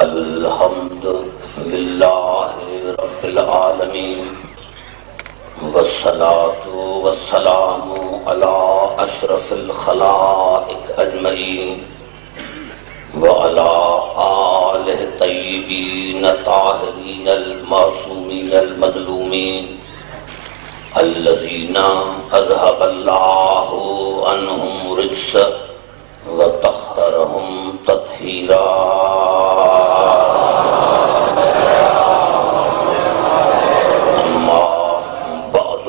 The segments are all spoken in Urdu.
الحمد للہ رب العالمین والصلاة والسلام علی اشرف الخلائق اجمعین وعلی آلہ الطیبین الطاہرین المعصومین المظلومین الذین اذهب اللہ عنہم الرجس وطہرہم تطہیرا.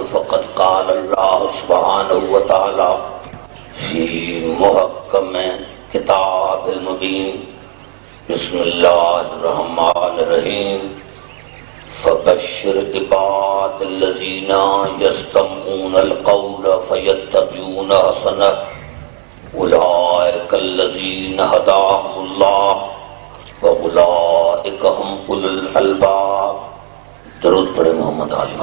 فقد قال اللہ سبحانہ وتعالی فی محکم کتاب المبین بسم اللہ الرحمن الرحیم فبشر عباد الذین یستمعون القول فیتبعون احسنہ اولئک الذین ہداہم اللہ واولئک هم اولو الالباب. درود پڑھے محمد علی.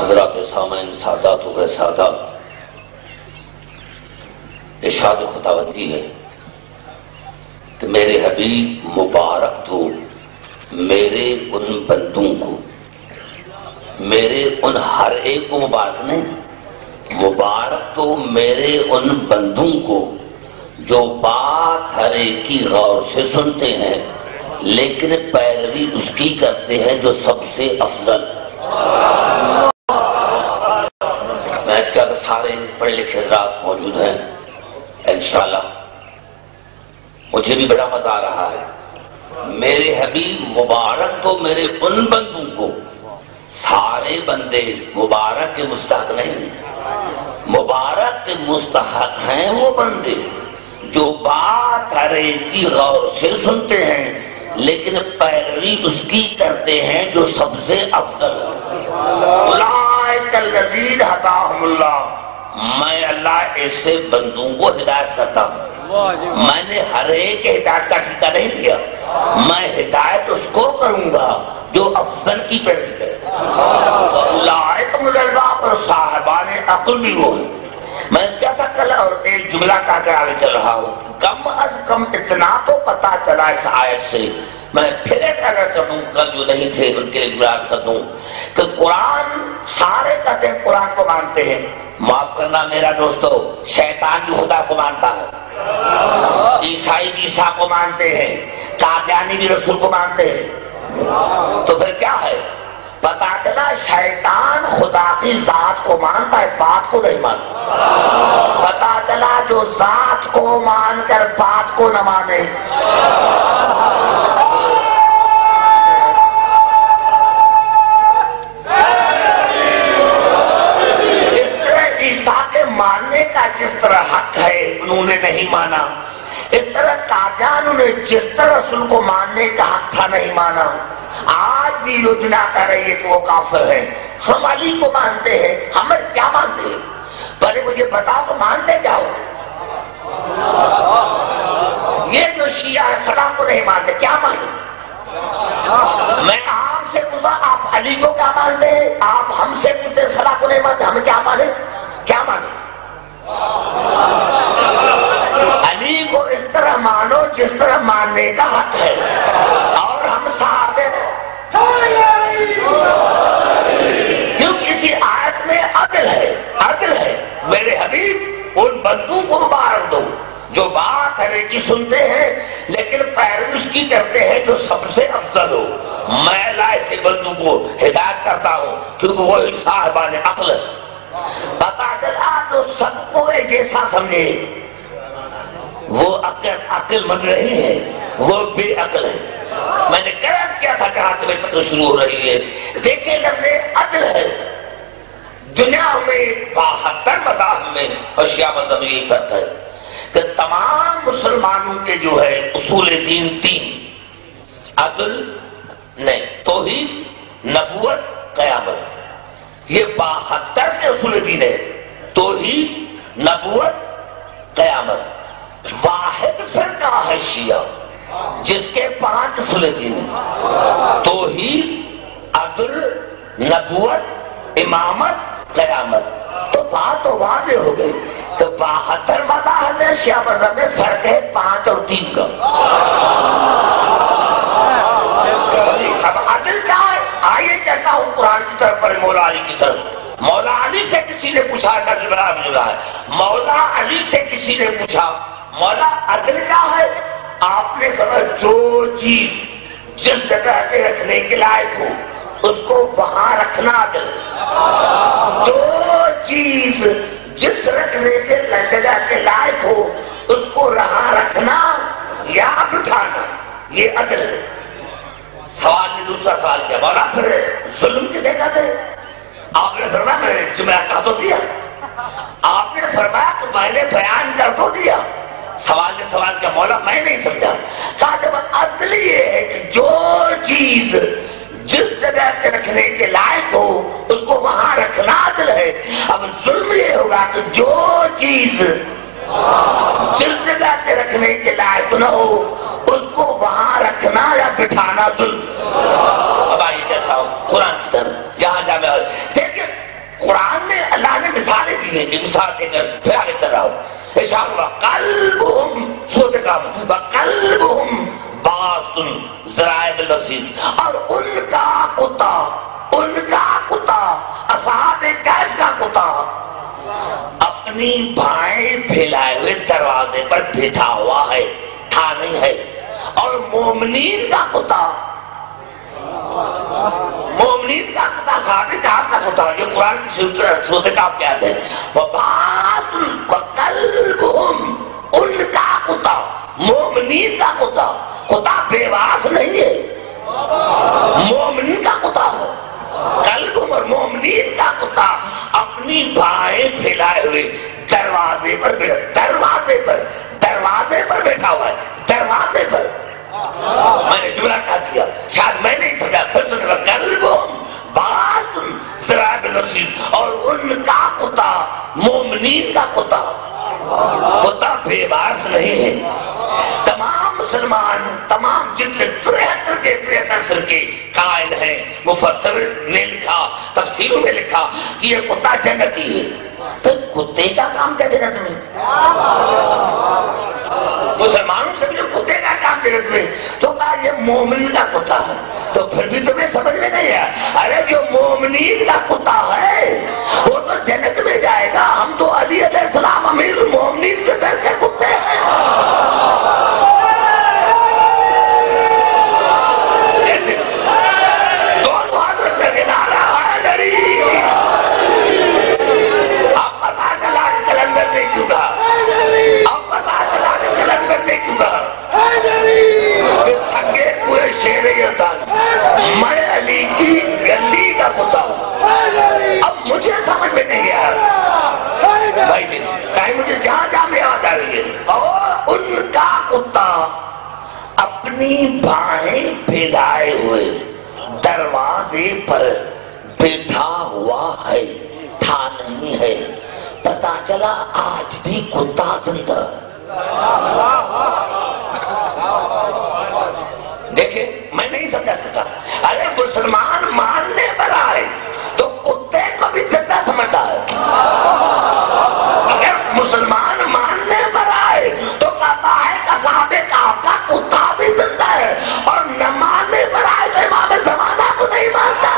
حضرات سامعین، سادات و غیر سادات، ارشاد خداوندی ہے کہ میرے حبیب مبارک تو میرے ان بندوں کو، میرے ان ہر ایک کو مبارک نہیں، مبارک تو میرے ان بندوں کو جو بات ہر ایک کی غور سے سنتے ہیں لیکن پیروی اس کی کرتے ہیں جو سب سے افضل. میں اس کا سارے پڑھے لکھے حضرات موجود ہیں انشاءاللہ. مجھے بھی بڑا مزہ آ رہا ہے. میرے حبیب مبارک تو میرے ان بندوں کو، سارے بندے مبارک کے مستحق نہیں ہیں، مبارک کے مستحق ہیں وہ بندے جو بات ہر ایک کی غور سے سنتے ہیں لیکن پیروی اس کی کرتے ہیں جو سب سے افضل. اولئک الذین ہداہم اللہ. میں اللہ ایسے بندوں کو ہدایت کرتا ہوں. میں نے ہر ایک ہدایت کا ٹھیکہ نہیں لیا. میں ہدایت اس کو کروں گا جو افضل کی پیروی کرے. اولئک هم اولو الالباب، اور صاحبان عقل بھی وہ ہیں. میں کیا تھا کل اور ایک جملہ کہا کر آگے چل رہا ہوں کہ کم از کم اتنا تو پتا چلا اس آیت سے. میں پھر ایک اگر کر دوں، کل جو نہیں تھے ان کے لیے جملہ کر دوں کہ قرآن سارے کہتے ہیں قرآن کو مانتے ہیں. معاف کرنا میرا دوستو، شیطان بھی خدا کو مانتا ہے، عیسائی بھی عیسیٰ کو مانتے ہیں، قادیانی بھی رسول کو مانتے ہیں. تو پھر کیا ہے؟ پتا چلا شیطان خدا کی ذات کو مانتا ہے، بات کو نہیں مانتا. پتا چلا جو ذات کو مان کر بات کو نہ مانے. اس طرح عیسیٰ کے ماننے کا جس طرح حق ہے انہوں نے نہیں مانا، اس طرح قادیان نے جس طرح رسول کو ماننے کا حق تھا نہیں مانا. آج بھی لوٹنا کر رہی ہے کہ وہ کافر ہے. ہم علی کو مانتے ہیں، ہم کیا مانتے ہیں؟ پہلے مجھے بتا تو مانتے کیا ہو؟ یہ جو شیعہ ہے فلاں کو نہیں مانتے، کیا مانے؟ میں آپ سے پوچھا آپ علی کو کیا مانتے ہیں؟ آپ ہم سے پوچھتے فلاں کو نہیں مانتے، ہم کیا مانے؟ کیا مانے؟ علی کو اس طرح مانو جس طرح ماننے کا حق ہے. اور ہم صحابے کیونکہ اسی آیت میں عدل ہے، عدل ہے. میرے حبیب ان بندوں کو مبارک دو جو بات ہر ایک کی سنتے ہیں لیکن پیروی اس کی کرتے ہیں جو سب سے افضل ہو. میں اللہ ایسے بندوں کو ہدایت کرتا ہوں کیونکہ وہی صاحبان عقل ہے. پتا چلا جو سب کو ایک جیسا سمجھے وہ عقل مند نہیں ہے، وہ بے عقل ہے. میں نے قرض کیا تھا جہاں سے تک شروع ہو رہی ہے. دیکھیں لفظ عدل ہے. دنیا میں 72 مذاہب میں اور شیعہ مذہب میں یہی فرق ہے کہ تمام مسلمانوں کے جو ہے اصول دین 3: عدل نہیں، توحید، نبوت، قیامت. یہ 72 کے اصول دین ہے. توحید، نبوت، قیامت. واحد فرقہ ہے شیعہ جس کے 5 اصول دین ہیں: توحید، عدل، نبوت، امامت، قیامت. تو بات تو واضح ہو گئی کہ 72 مذاہب میں شیعہ مذہب میں فرق ہے 5 اور 3 کا. اب عدل کیا ہے؟ آئیے چلتا ہوں قرآن کی طرف پر مولا علی کی طرف. مولا علی سے کسی نے پوچھا، نظر ہے مولا علی سے کسی نے پوچھا مولا عدل کیا ہے؟ آپ نے فرمایا جو چیز جس جگہ کے رکھنے کے لائق ہو اس کو وہاں رکھنا عدل. جو چیز جس رکھنے کے جگہ کے لائق ہو اس کو وہاں رکھنا یا بٹھانا، یہ عدل ہے. سوال نے دوسرا سوال کیا، مولا پھر ظلم کسے کہتے ہیں؟ آپ نے فرمایا میں نے جملہ کہا تو دیا. آپ نے فرمایا کہ میں نے بیان کر تو دیا. سوال نے سوال کیا، مولا میں نہیں سمجھا. کہا جب عدل یہ ہے کہ جو چیز جس جگہ کے رکھنے کے لائق ہو اس کو وہاں رکھنا عدل ہے. اب ظلم یہ ہوگا کہ جو چیز جس جگہ کے رکھنے کے لائق نہ ہو اس کو وہاں رکھنا یا بٹھانا ظلم. اب آئیے چلتا ہوں قرآن کی طرف جہاں جہاں میں دیکھیں قرآن میں اللہ نے مثالیں دی ہیں. مثال دے کر پھر آگے چل رہا ہوں. اشار وَقَلْبُهُمْ سورۃ کام وَقَلْبُهُمْ بَاسْطٌ ذرائع بالوسیط، اور ان کا کتا اصحاب کہف کا کتا اپنی بھائیں پھیلائے ہوئے دروازے پر بیٹھا ہوا ہے، تھا نہیں ہے. اور مومنین کا کتا صحابہ کہف کا کتا، یہ قرآن کی سورۃ کہف کہتے ہیں. وَقَلْبُهُمْ ان کا کتا، مومنین کا کتا. کتا بے واس نہیں ہے، مومنین کا کتا ہے. قلب اور مومنین کا کتا اپنی بھائیں پھیلائے ہوئے دروازے پر بیٹھا ہوا ہے. دروازے پر میں نے جملہ کہا دیا، شاید میں نہیں سمجھا، پھر سنے گا. قلبهم باسط ذرائع بالوسیط، اور ان کا کتا مومنین کا کتا بے باس نہیں ہے. تمام مسلمان، تمام جتنے 73 فرقے قائل ہیں، مفسر نے لکھا، تفسیروں میں لکھا کہ یہ کتا جنتی ہے. تو کتے کا کام کیا دینا تمہیں؟ مسلمانوں سے بھی جو کتے کا کام دینا تمہیں، تو کہا یہ مومن کا کتا ہے. تو پھر بھی تمہیں سمجھ میں نہیں ہے. ارے جو مومنین کا کتا ہے وہ تو جنت میں جائے گا. ہم تو علی علیہ السلام امیر المومنین کے در کے کتے ہیں. ایسے دونوں ہاتھ رکھ کر کے نعرہ حیدری. اب پتا چلا کہ کلندر نے کیوں کہا، اب پتا چلا کہ کلندر نے کیوں کہا کہ سگے کوئے شیر یزدان، میں علی کی گلی کا کتا ہوں. اب مجھے سمجھ میں نہیں آیا بھائی دیکھ، چاہے مجھے جہاں جہاں میں یاد آ رہی ہے. اور ان کا کتا اپنی بھائیں پھیلائے ہوئے دروازے پر بیٹھا ہوا ہے، تھا نہیں ہے. پتا چلا آج بھی کتا زندہ. دیکھیں میں نہیں سمجھا سکا. ارے مسلمان ماننے پر آئے تو کتے کو بھی زندہ سمجھتا ہے. اگر مسلمان ماننے پر آئے تو کہتا ہے کہ صحابہ کہف کا کتا بھی زندہ ہے، اور نہ ماننے پر آئے تو امام زمانہ کو نہیں مانتا.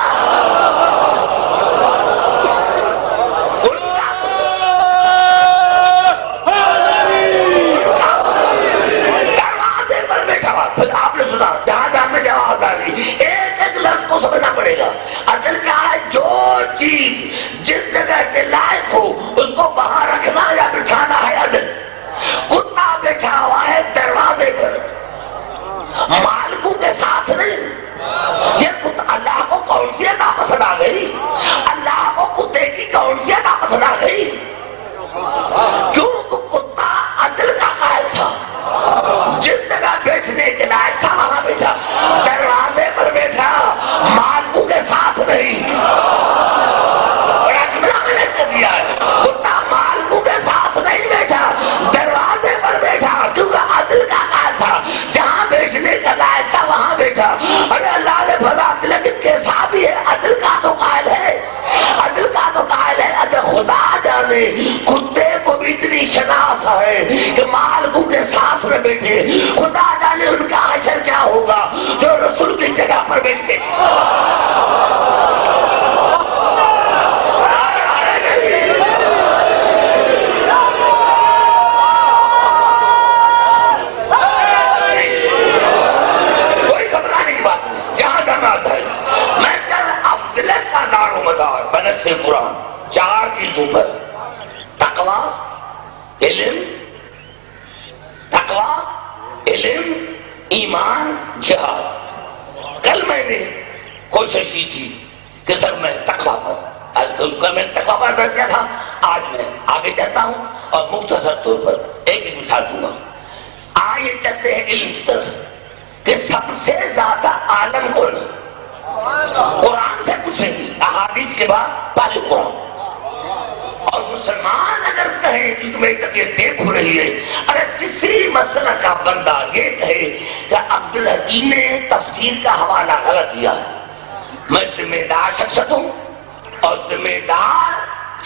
دروازے پر بیٹھا ہوا. پھر آپ نے سنا جہاں جہاں میں جواب آ رہی، ایک ایک لفظ کو سمجھنا پڑے گا. عدل کیا ہے؟ جو چیز جس جگہ کے لائق ہو اس کو وہاں رکھنا یا بٹھانا ہے عدل. کتا بیٹھا ہوا ہے دروازے پر، مالکوں کے ساتھ نہیں. یہ کتا اللہ کو کون سی عطا پسند آ گئی؟ اللہ کو کتے کی کون سی عطا پسند آ گئی؟ کیونکہ کتا عدل کا قائل تھا. جس جگہ بیٹھنے کے لائق تھا وہاں بیٹھا، دروازے پر بیٹھا، مالکوں کے ساتھ نہیں. بڑا جملہ میں نے اس کا دیا ہے. کتا مالکوں کے ساتھ نہیں بیٹھا، دروازے پر بیٹھا، کیونکہ عدل کا قائل تھا. جہاں بیٹھنے کا لائق تھا وہاں بیٹھا. ارے اللہ نے فرمایا لیکن کیسا بھی ہے عدل کا تو قائل ہے، عدل کا تو قائل ہے. عدل خدا جانے جانے کتے کو بھی اتنی شناس ہے کہ مالکوں کے ساتھ میں بیٹھے، خدا جانے ان کا حشر کیا ہوگا جو رسول کی جگہ پر بیٹھتے۔ کوئی گھبرانے کی بات نہیں، جہاں جانا ہے۔ میں کہا افضلت کا دار و مدار بنص قرآن 4 چیزوں پر: تقوی، علم، ایمان، جہاد۔ کل میں نے کوشش کی تھی کہ سر میں تقوی پر، کل میں تقوی پر ذکر کیا تھا، آج میں آگے چلتا ہوں اور مختصر طور پر ایک مثال دوں گا۔ آئیے چلتے ہیں علم کی طرف کہ سب سے زیادہ عالم کون ہے؟ قرآن سے پوچھیں گی، احادیث کے بعد پہلے قرآن۔ اور مسلمان اگر کہیں کہ میری تک یہ ٹیپ ہو رہی ہے، اگر کسی مسئلہ کا بندہ یہ کہے کہ عبدالحکیم نے تفسیر کا حوالہ غلط دیا ہے، میں ذمہ دار شخصیت ہوں اور ذمہ دار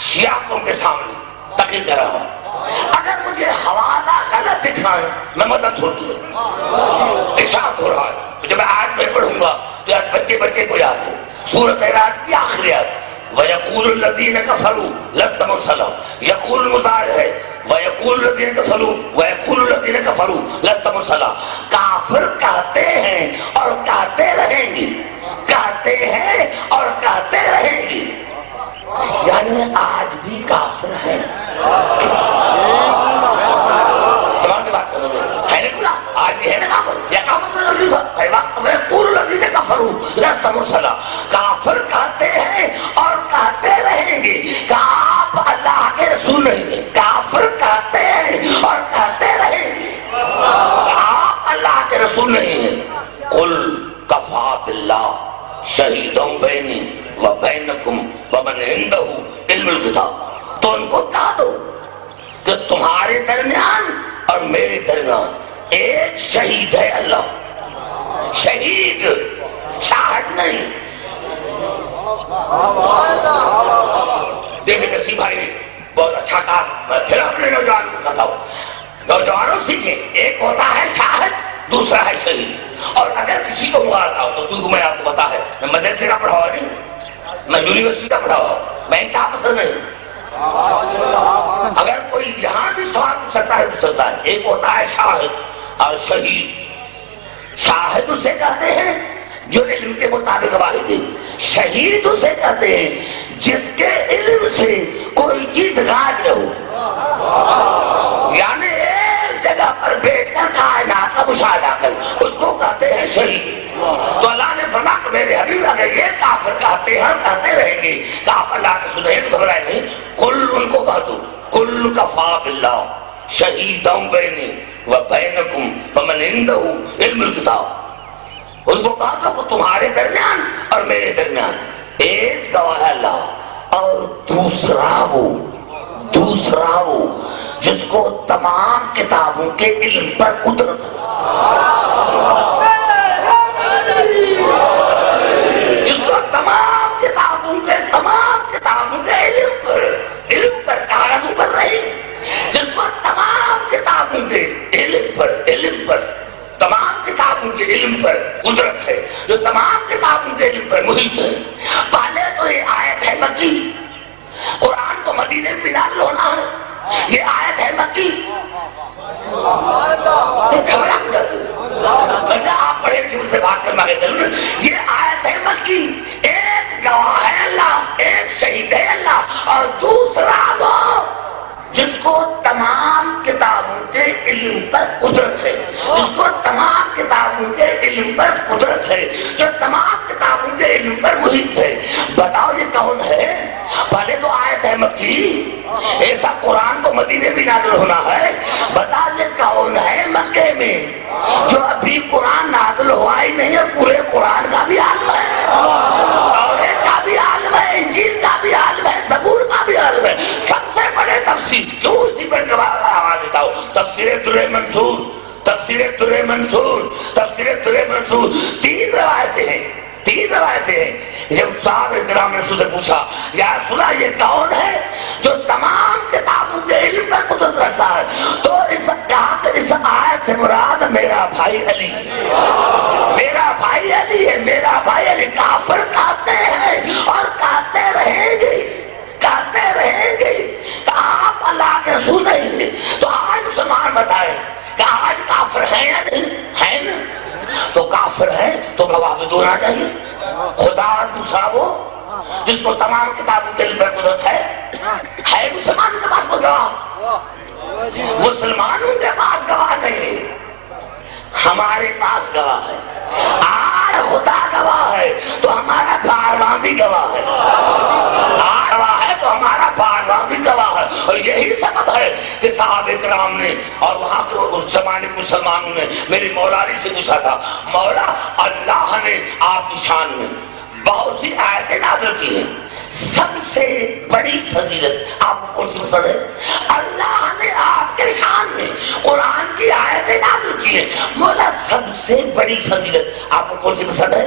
شیعوں کے سامنے تقریر کر رہا ہوں۔ اگر مجھے حوالہ غلط دکھ رہا ہے میں مدد چھوڑ دوں، ارشاد ہو رہا ہے۔ جب میں آیت میں پڑھوں گا تو آج بچے کو یاد ہے، سورۃ اعراف کی آخری آیت، وَيَقُولُ الَّذِينَ كَفَرُوا لَسْتَ مُرْسَلًا، یقول مضارع ہے، وَيَقُولُ الَّذِينَ كَفَرُوا لَسْتَ مُرْسَلًا۔ کافر کہتے ہیں اور کہتے رہیں گے، کہتے ہیں اور کہتے رہیں گے، یعنی آج بھی کافر ہیں۔ سمجھ سے بات کرو ہے نا، آج بھی ہے نا کافر، یا کافر لست مرسلا، کافر کہتے ہیں اور کہتے رہیں گے کہ آپ اللہ کے رسول نہیں ہیں، کافر کہتے ہیں اور کہتے رہیں گے کہ آپ اللہ کے رسول نہیں ہیں۔ قل کفا باللہ شہیدا بینی و بینکم ومن عندہ علم الکتاب، تو ان کو کہہ دو کہ تمہارے درمیان اور میرے درمیان ایک شہید ہے، اللہ شہید، شاہد نہیں۔ دیکھیں نصیب بھائی نے بہت اچھا کہا، میں پھر اپنے نوجوان کو کہتا ہوں، نوجوانوں سیکھیں، ایک ہوتا ہے شاہد، دوسرا ہے شہید۔ اور اگر کسی کو مغالطہ ہو تو چونکہ میں آپ کو پتا ہے میں مدرسے کا پڑھا ہوا نہیں، میں یونیورسٹی کا پڑھا ہوا، میں انتہا پسند نہیں۔ اگر کوئی یہاں بھی سوال پوچھ سکتا ہے پوچھ سکتا ہے، ایک ہوتا ہے شاہد اور شہید۔ شاہد اسے کہتے ہیں جو علم کے مطابق واحد ہے، شہید اسے کہتے ہیں جس کے علم سے کوئی چیز غائب نہ ہو، یعنی ایک جگہ پر بیٹھ کر کائنات کا مشاہدہ کرے، اس کو کہتے ہیں شہید۔ تو اللہ نے فرمایا کہ میرے حبیب اگر یہ کافر کہتے ہیں اور کہتے رہیں گے کہ آپ اللہ کے سنے تو گھبرائے نہیں، قل ان کو کہہ دو قل کفا باللہ شہیدا بینی و بینکم فمن عندہ علم الکتاب، ان کو کہا تھا کہ تمہارے درمیان اور میرے درمیان ایک گواہ ہے اللہ، اور دوسرا وہ جس کو تمام کتابوں کے علم پر قدرت ہے، جس کو تمام کتابوں کے علم پر کاغذوں پر نہیں، جس کو تمام کتابوں کے علم پر تمام کتابوں کے علم پر قدرت ہے، جو تمام کتابوں کے علم پر محیط ہے۔ پہلے تو یہ آیت ہے مکی، قرآن کو مدینے میں نازل ہونا ہے، یہ آیت ہے مکی۔ آپ پڑھے لکھے مجھ سے بات کرنا گئے چلو، یہ آیت ہے مکی، ایک گواہ ہے اللہ، ایک شہید ہے اللہ، اور دوسرا وہ جس کو تمام کتابوں کے علم پر قدرت ہے، جس کو تمام کتابوں کے علم پر قدرت ہے، جو تمام کتابوں کے علم پر محیط ہے۔ بتاؤ یہ کون ہے؟ پہلے تو آیت ہے مکی، ایسا قرآن کو مدینے بھی نازل ہونا ہے، بتاؤ یہ کون ہے مکے میں جو ابھی قرآن نازل ہوا ہی نہیں اور پورے قرآن کا بھی عالم ہے، توریت کا بھی عالم ہے، انجیل کا بھی عالم ہے، زبور کا بھی عالم ہے، سب سے بڑے تفسیر کیوں اسی پر آواز دیتا ہوں، تفسیر در منصور، تفسیر در منصور، تین روایتیں ہیں۔ جب صحابہ کرام نے اس سے پوچھا یا رسول اللہ یہ کون ہے جو تمام علم پر قدرت رکھتا ہے. تو اس آیت سے مراد میرا بھائی علی، میرا بھائی علی ہے. میرا بھائی علی کافر کہتے ہیں اور کہتے رہیں گے، کہتے رہیں گے کہ آپ اللہ کے رسول نہیں ہیں. تو آج مسلمان بتائیں کہ آج کافر ہیں یا نہیں ہے نا؟ تو کافر ہے تو گواہ بھی دو نہ چاہیے. خدا دوسرا وہ جس کو تمام کتابوں کے علم پر قدرت ہے مسلمانوں کے پاس کوئی گواہ؟ مسلمانوں کے پاس گواہ نہیں، ہمارے پاس گواہ ہے. آج خدا گواہ ہے تو ہمارا بارواں بھی گواہ ہے. آج گواہ ہے تو ہمارا بارواں بھی گواہ ہے. اور یہی سبب ہے کہ صحابہ کرام نے اور وہاں کے اس زمانے کے مسلمانوں نے میری مولا علی سے پوچھا تھا، مولا اللہ نے آپ کی شان میں بہت سی آیتیں نازل کی ہیں، سب سے بڑی فضیلت آپ کو کون سی پسند ہے؟ اللہ نے آپ کے شان میں قرآن کی آیتیں نازل کی ہیں، مولا سب سے بڑی فضیلت آپ کو کون سی پسند ہے؟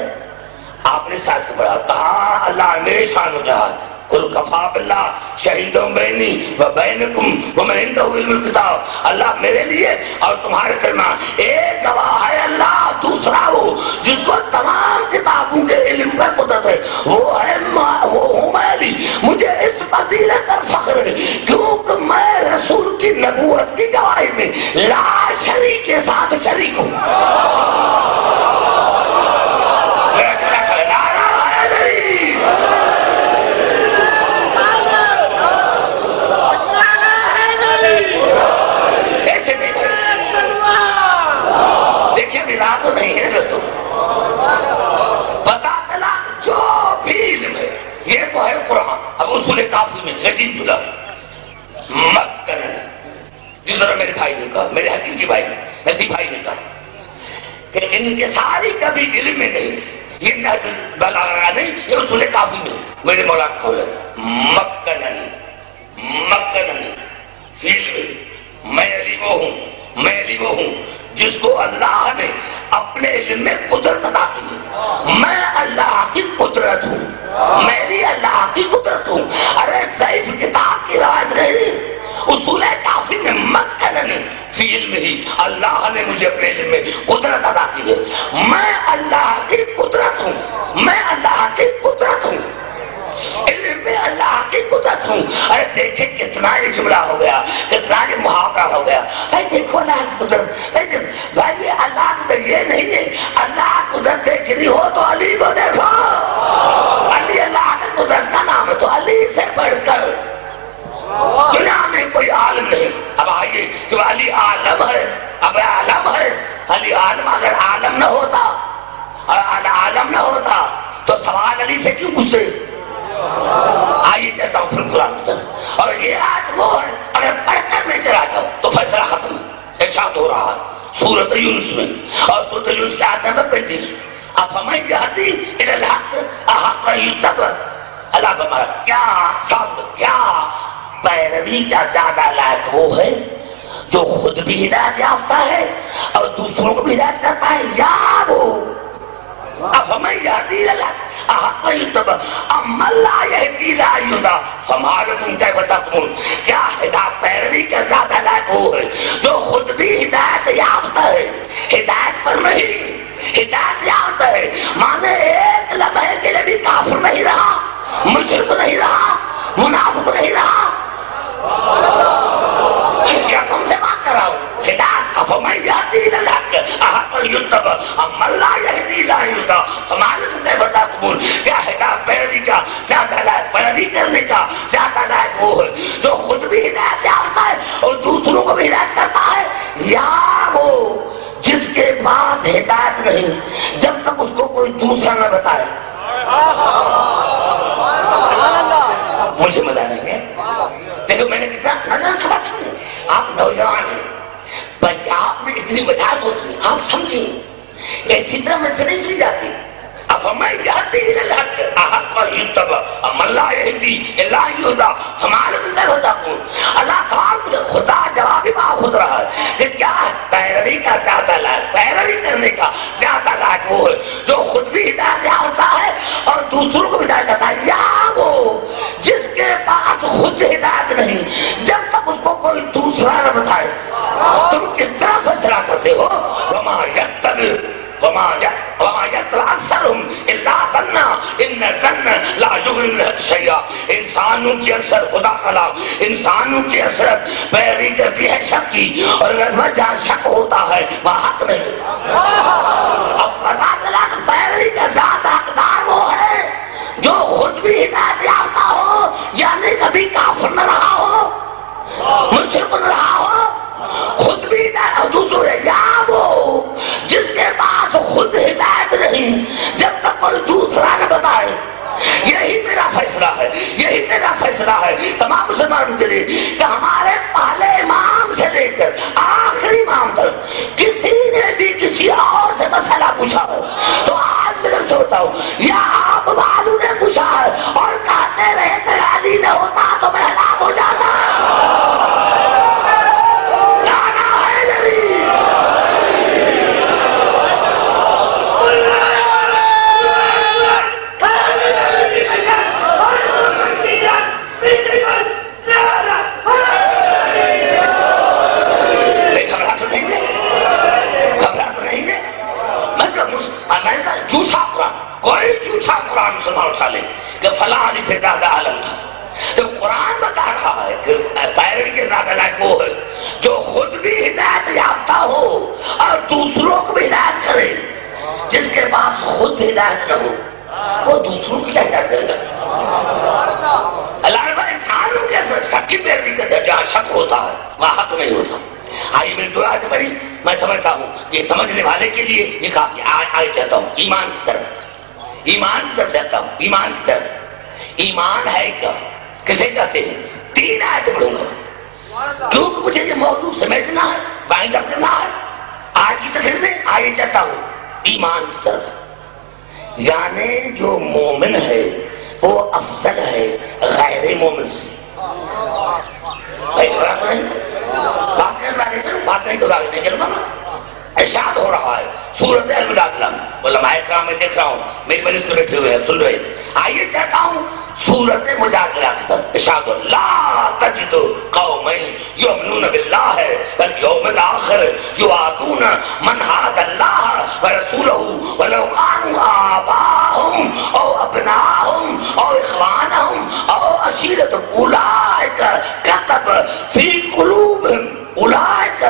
آپ نے ساتھ کو پڑھا، کہا اللہ نے میرے شان میں کہا قل کفا باللہ شہیدوں بینی و بینکم ومن عنده علم الکتاب. اللہ میرے لیے اور تمہارے درمیان ایک گواہ ہے، اللہ دوسرا وہ جس کو تمام کتابوں کے علم پر قدرت ہے، وہ ہوں میں علی. مجھے اس فضیلت پر فخر ہے کیونکہ میں رسول کی نبوت کی گواہی میں لا شریک کے ساتھ شریک ہوں. تو نہیں ہے دوستو، پتا چلا جو بھی علم ہے یہ تو ہے قرآن. اب اصول کافی میں عجیب جلا مکن جس طرح میرے بھائی نے کہا، میرے حقیقی بھائی نے، نصیب بھائی نے کہا کہ ان کے ساری کبھی علم میں نہیں، یہ نہج البلاغہ نہیں، یہ اصول کافی میں میرے مولا کا قول ہے. مکننی فی علم، میں علی وہ ہوں، میں علی وہ ہوں جس کو اللہ نے اپنے علم میں قدرت عطا کی ہے. میں اللہ کی قدرت ہوں، میں بھی اللہ کی قدرت ہوں. ارے ضعیف کتاب کی روایت نہیں، اصول کافی میں مکننی فی علم ہی اللہ نے مجھے اپنے علم میں قدرت عطا کی ہے. میں اللہ کی قدرت ہوں، میں اللہ کی قدرت ہوں، علم میں اللہ کی قدرت ہوں. ارے دیکھیں کتنا یہ جملہ ہو گیا، کتنا یہ محاورہ ہو گیا. بھائی دیکھو اللہ کی قدرت، بھائی یہ اللہ کی قدرت یہ نہیں ہے. اللہ کی قدرت دیکھنی ہو تو علی کو دیکھو، علی اللہ کی قدرت کا نام ہے. تو علی سے بڑھ کر دنیا میں کوئی عالم نہیں. اب آئیے جو علی عالم ہے، اب عالم ہے علی عالم. اگر عالم نہ ہوتا اور عالم نہ ہوتا تو سوال علی سے کیوں پوچھتے؟ آئیے چلتا ہوں پھر قرآن کی طرف. اور یہ آیت وہ ہے اگر پڑھ کر میں چلا جاؤں تو فیصلہ ختم. ارشاد ہو رہا ہے سورۃ یونس میں، اور سورۃ یونس کی آیت نمبر 35، افمن یہدی الی الحق احق یتبع. اللہ فرمایا کیا پیروی کا زیادہ لائق وہ ہے جو خود بھی ہدایت یافتہ ہے اور دوسروں کو بھی ہدایت کرتا ہے، یا وہ افمن یہدی الی الحق احق یتبع امن لا یہدی لا یہدی فما لکم کیف تحکمون. کیا ہدایت پیروی کا زیادہ لائق وہ ہے جو خود بھی ہدایت یافتہ ہے، ہدایت پر نہیں ہدایت یافتہ ہے. مانے ایک لمحے کے لیے بھی کافر نہیں رہا، مشرک نہیں رہا، منافق نہیں رہا. اس یقم سے بات کر رہا ہوں. ہدایت افمن یہدی الی الحق احق یتبع امن لا یہدی لا یہدی فما لکم کیف تحکمون. کیا ہدایت پیروی کا زیادہ لائق، پیروی کرنے کا زیادہ لائق وہ ہے جو خود بھی ہدایت یافتہ ہے اور دوسروں کو بھی ہدایت کرتا ہے، یا وہ جس کے پاس ہدایت نہیں جب تک اس کو کوئی دوسرا نہ بتائے. مجھے مزہ نہیں ہے. دیکھو میں نے کتنا نظر سبا سمجھے. آپ نوجوان ہیں، پنجاب میں اتنی وجہ سوچی آپ سمجھیں، ایسی طرح مجھ سے نہیں سنی جاتی. افمن یہدی الی الحق احق یتبع امن لا یہدی الا یہدی فما لکم کیف تحکمون. اللہ سوال مجھے خدا جواب ہی خود رہا ہے کہ کیا پیروی کا زیادہ لائق، پیروی کرنے کا زیادہ لائق وہ ہے جو خود بھی ہدایت یافتہ ہے اور دوسروں کو بھی ہدایت کرتا ہے، یا وہ جس کے پاس خود ہدایت نہیں جب تک اس کو کوئی دوسرا نہ بتائے تم کس طرح فیصلہ کرتے ہو؟ وما يتبع اکثرهم الا ظنا ان الظن لا یغنی من الحق شیئا. انسانوں کی اکثر خدا خلا انسانوں کی اکثر پیروی کرتی ہے شک کی، اور جہاں شک ہوتا ہے وہاں حق نہیں. اب پتا چلا کہ پیروی کا زیادہ حقدار وہ ہے جو خود بھی ہدایت یافتہ ہو، یعنی کبھی کافر نہ رہا ہو، مشرک نہ رہا ہو، خود بھی ہدایت، اور دوسرے یا وہ جس کے پاس خود ہدایت نہیں جب تک کوئی دوسرا نہ بتائے. یہی میرا فیصلہ ہے، یہی میرا فیصلہ ہے تمام مسلمانوں کے لیے کہ ہمارے پہلے امام سے لے کر آخری امام تک کسی نے بھی کسی اور سے مسئلہ پوچھا ہو تو آج میں جب سوچتا ہوں یا آپ والوں نے پوچھا ہے اور کہتے رہے کہ علی نہ ہوتا تو میں ہلاک ہو جاتا. کوئی جھوٹا قرآن مسلمان اٹھا لے کہ فلاں علی سے زیادہ عالم تھا. جب قرآن بتا رہا ہے کہ پیروی کے زیادہ لائق وہ ہے جو خود بھی ہدایت یافتہ ہو اور دوسروں کو بھی ہدایت کرے. جس کے پاس خود ہدایت نہ ہو وہ دوسروں کی کیا ہدایت کرے گا؟ اللہ انسانوں کے شک کی پیروی کرتے ہیں، جہاں شک ہوتا ہے وہاں حق نہیں ہوتا. آئیے میری دعا ہے بڑی، میں سمجھتا ہوں یہ سمجھنے والے کے لیے یہ کافی. آئے چاہتا ہوں ایمان کی طرف، ایمان کی طرف چاہتا ہوں، ایمان کی طرف. ایمان ہے کیا کسے کہتے ہیں؟ 3 آیتیں پڑھوں گا کیونکہ مجھے یہ موضوع سمیٹنا ہے، وائنڈ اپ کرنا ہے آج کی تقریر میں. آئیے چاہتا ہوں ایمان کی طرف. یعنی جو مومن ہے وہ افضل ہے غیر مومن سے. بات نہیں تو آگے نہیں چلوں گا. ارشاد ہو رہا ہے سورۃ المجادلہ، علماء کرام میں دیکھ رہا ہوں میری مجلس میں بیٹھے ہوئے ہیں سن رہے ہیں. آئیے چاہتا ہوں سورۃ مجادلہ کی طرف. ارشاد لا تجد قوما یؤمنون باللہ والیوم الآخر یوادون من حاد اللہ ورسولہ ولو کانوا آباءہم او ابناءہم او اخوانہم او عشیرتہم اولئک کتب فی قلوبہم اولئک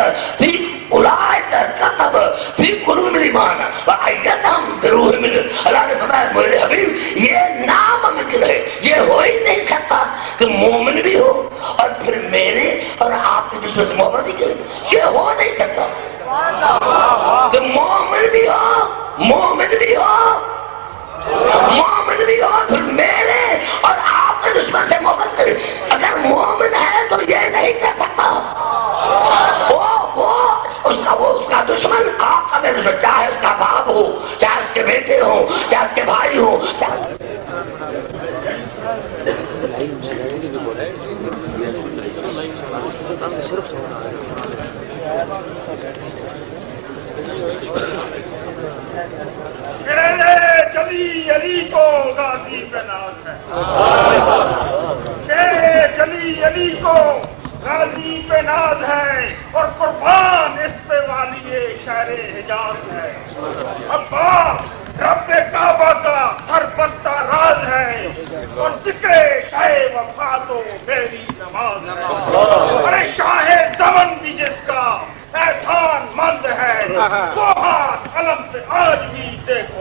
کتب فی قلوبہم الایمان وأیدہم بروح منہ. اللہ نے فرمایا میرے حبیب یہ ناممکن ہے، یہ ہو ہی نہیں سکتا کہ مومن بھی ہو اور پھر میرے اور آپ کے دشمن سے محبت بھی کرے. یہ ہو نہیں سکتا کہ مومن بھی ہو، مومن بھی ہو، مومن بھی ہو پھر میرے اور آپ کے دشمن سے محبت کرے. اگر مومن ہے تو یہ نہیں کر سکتا. اس کا دشمن آپ کا میرے دشمن، چاہے اس کا باپ ہو، چاہے اس کے بیٹے ہو، چاہے اس کے بھائی ہو. جلی علی کو غازی پہ ناز ہے، شیر جلی علی کو غازی پہ ناز ہے، اور قربان اس پہ والی شہر حجاز ہے. عباس رب کعبہ کا سربستہ راز ہے، اور ذکر شاہ وفا تو میری نماز ہے. ارے شاہ زمن بھی جس کا احسان مند ہے وہ ہاتھ علم پہ آج بھی دیکھو.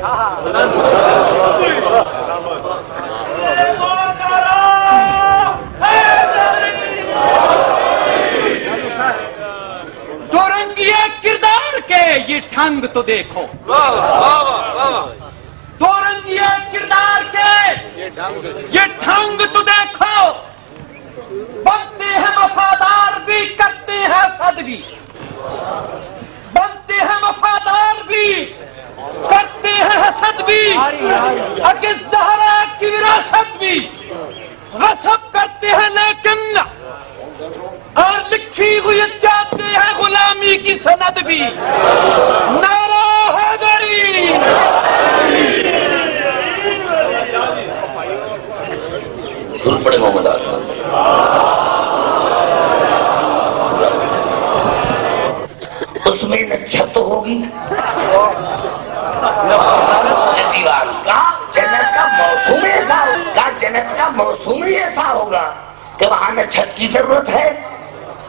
دو رنگیے کردار کے یہ ٹھنگ تو دیکھو، دو رنگیے کردار کے یہ ٹھنگ تو دیکھو. بنتے ہیں وفادار بھی کرتے ہیں صد بھی، بنتے ہیں وفادار بھی کرتے ہیں حسد بھی. اگر زہرا کی وراثت بھی غصب کرتے ہیں لیکن اور لکھی ہوئی چاہتے ہیں غلامی کی سند بھی. نعرہ حیدری. درود پڑھیں محمد علی. ہوگی؟ دیوار کا جنت کا موسم ایسا ہوگا، جنت کا موسم ایسا ہوگا کہ وہاں نہ چھت کی ضرورت ہے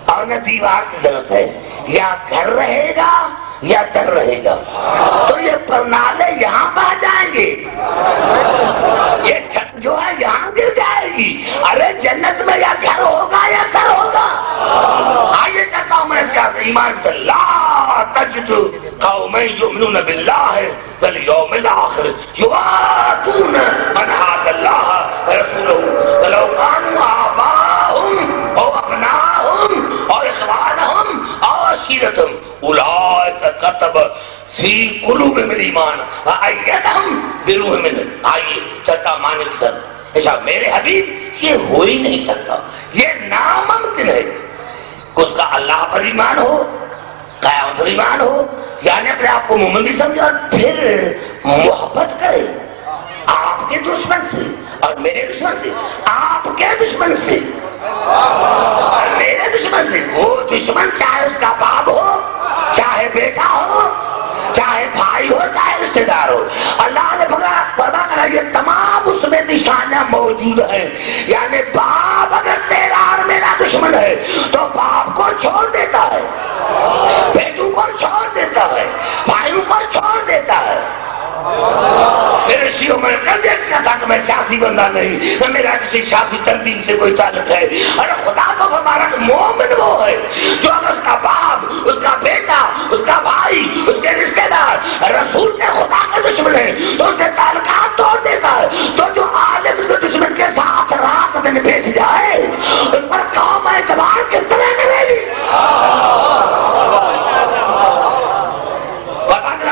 اور نہ دیوار کی ضرورت ہے، یا گھر رہے گا یا در رہے گا۔ تو یہ پرنالے یہاں بہ جائیں گے، یہ چھت جو ہے یہاں گر جائے گی۔ ارے جنت میں یا گھر ہوگا یا در ہوگا۔ آئیے چلتا ہوں میں اس کا ایمان کرتا لا تجد قوم یؤمنون باللہ والیوم الآخر یوادون من حاد اللہ ورسولہ ولو کانوا آباءهم او ابناءهم او اخوانهم او عشیرتهم اولئک کتب فی قلوبہم الایمان وأیدہم بروح منہ۔ آئیے چلتا معنی کی طرف۔ ایسا میرے حبیب یہ ہو ہی نہیں سکتا، یہ ناممکن ہے کہ اس کا اللہ پر ایمان ہو، قیامت پر ایمان ہو، یعنی اپنے آپ کو مومن بھی سمجھے اور پھر محبت کرے آپ کے دشمن سے اور میرے دشمن سے، آپ کے دشمن سے اور میرے دشمن سے۔ وہ دشمن چاہے اس کا باپ ہو، چاہے بیٹا ہو، چاہے بھائی ہو، چاہے رشتہ دار ہو، اللہ نے فرمایا یہ تمام اس میں نشانیاں موجود ہیں۔ یعنی باپ اگر تیرا اور میرا دشمن ہے تو باپ کو چھوڑ دیتا ہے، بیٹوں کو چھوڑ دیتا ہے، بھائیوں کو چھوڑ دیتا ہے۔ میرے شیعوں میں کل دیکھنا تھا کہ میں سیاسی بندہ نہیں، نہ میرا کسی سیاسی تنظیم سے کوئی تعلق ہے، اور خدا تو فرمایا کہ مومن وہ ہے جو اگر اس کا باپ، اس کا بیٹا، اس کا بھائی، اس کے رشتہ دار رسول کے خدا کے دشمن ہے تو ان سے تعلقات توڑ دیتا ہے۔ تو جو عالم کے دشمن کے ساتھ رات دن بیٹھ جائے اس پر قوم اعتبار کس طرح کرے گی؟ بتا دیں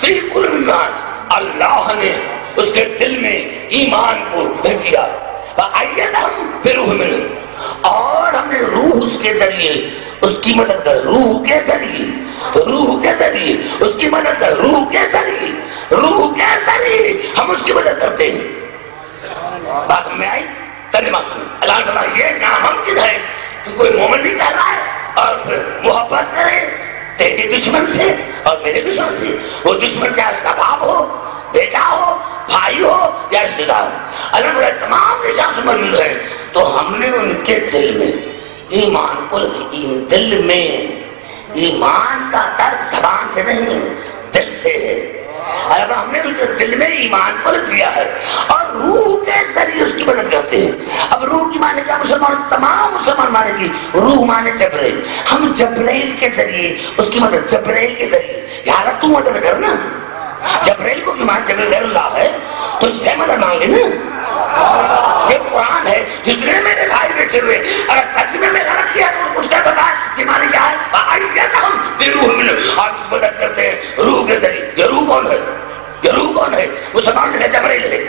فی قلوب ایمان، اللہ نے اس کے دل میں ایمان کو بھر دیا، وأیدہم بروح منہ، اور ہم نے روح اس کے ذریعے اس کی مدد کر، روح کے ذریعے اس کی مدد کر، روح کے ذریعے ہم اس کی مدد کرتے ہیں۔ بات میں آئی؟ ترجمہ سنیں۔ اللہ نے فرمایا یہ ناممکن ہے کہ کوئی مومن نہیں کر رہا ہے اور پھر محبت کرے تیرے دشمن سے اور میرے دشمن سے۔ وہ دشمن چاہے اس کا باپ ہو، بیٹا ہو، بھائی ہو یا رشتہ دار ہو، اللہ نے تمام نشان موجود ہیں۔ تو ہم نے ان کے دل میں ایمان کو دل میں ایمان کا درد زبان سے نہیں دل سے ہے، اب ہم نے ان کے دل میں ایمان کو لکھ دیا ہے اور روح کے ذریعے اس کی مدد کرتے ہیں۔ اب روح کی معنی کیا؟ مسلمان تمام مسلمان معنی کی روح معنی جبرائیل، ہم جبرائیل کے ذریعے اس کی مدد، جبرائیل کے ذریعے یار تو مدد کرنا، جبرائیل کو ایمان جبرائیل غیر اللہ ہے تو اس سے مدد مانگے نا۔ یہ قرآن ہے، جتنے میرے بھائی بیٹھے ہوئے اگر ترجمے میں غلط کیا تو اٹھ کر بتا اس کی معنی کیا ہے؟ وأیدہم بروح منہ، آپ اس کی مدد کرتے ہیں روح کے ذریعے۔ یہ روح کون ہے؟ یہ روح کون ہے؟ مسلمان نے کہا جبرائیل ہے۔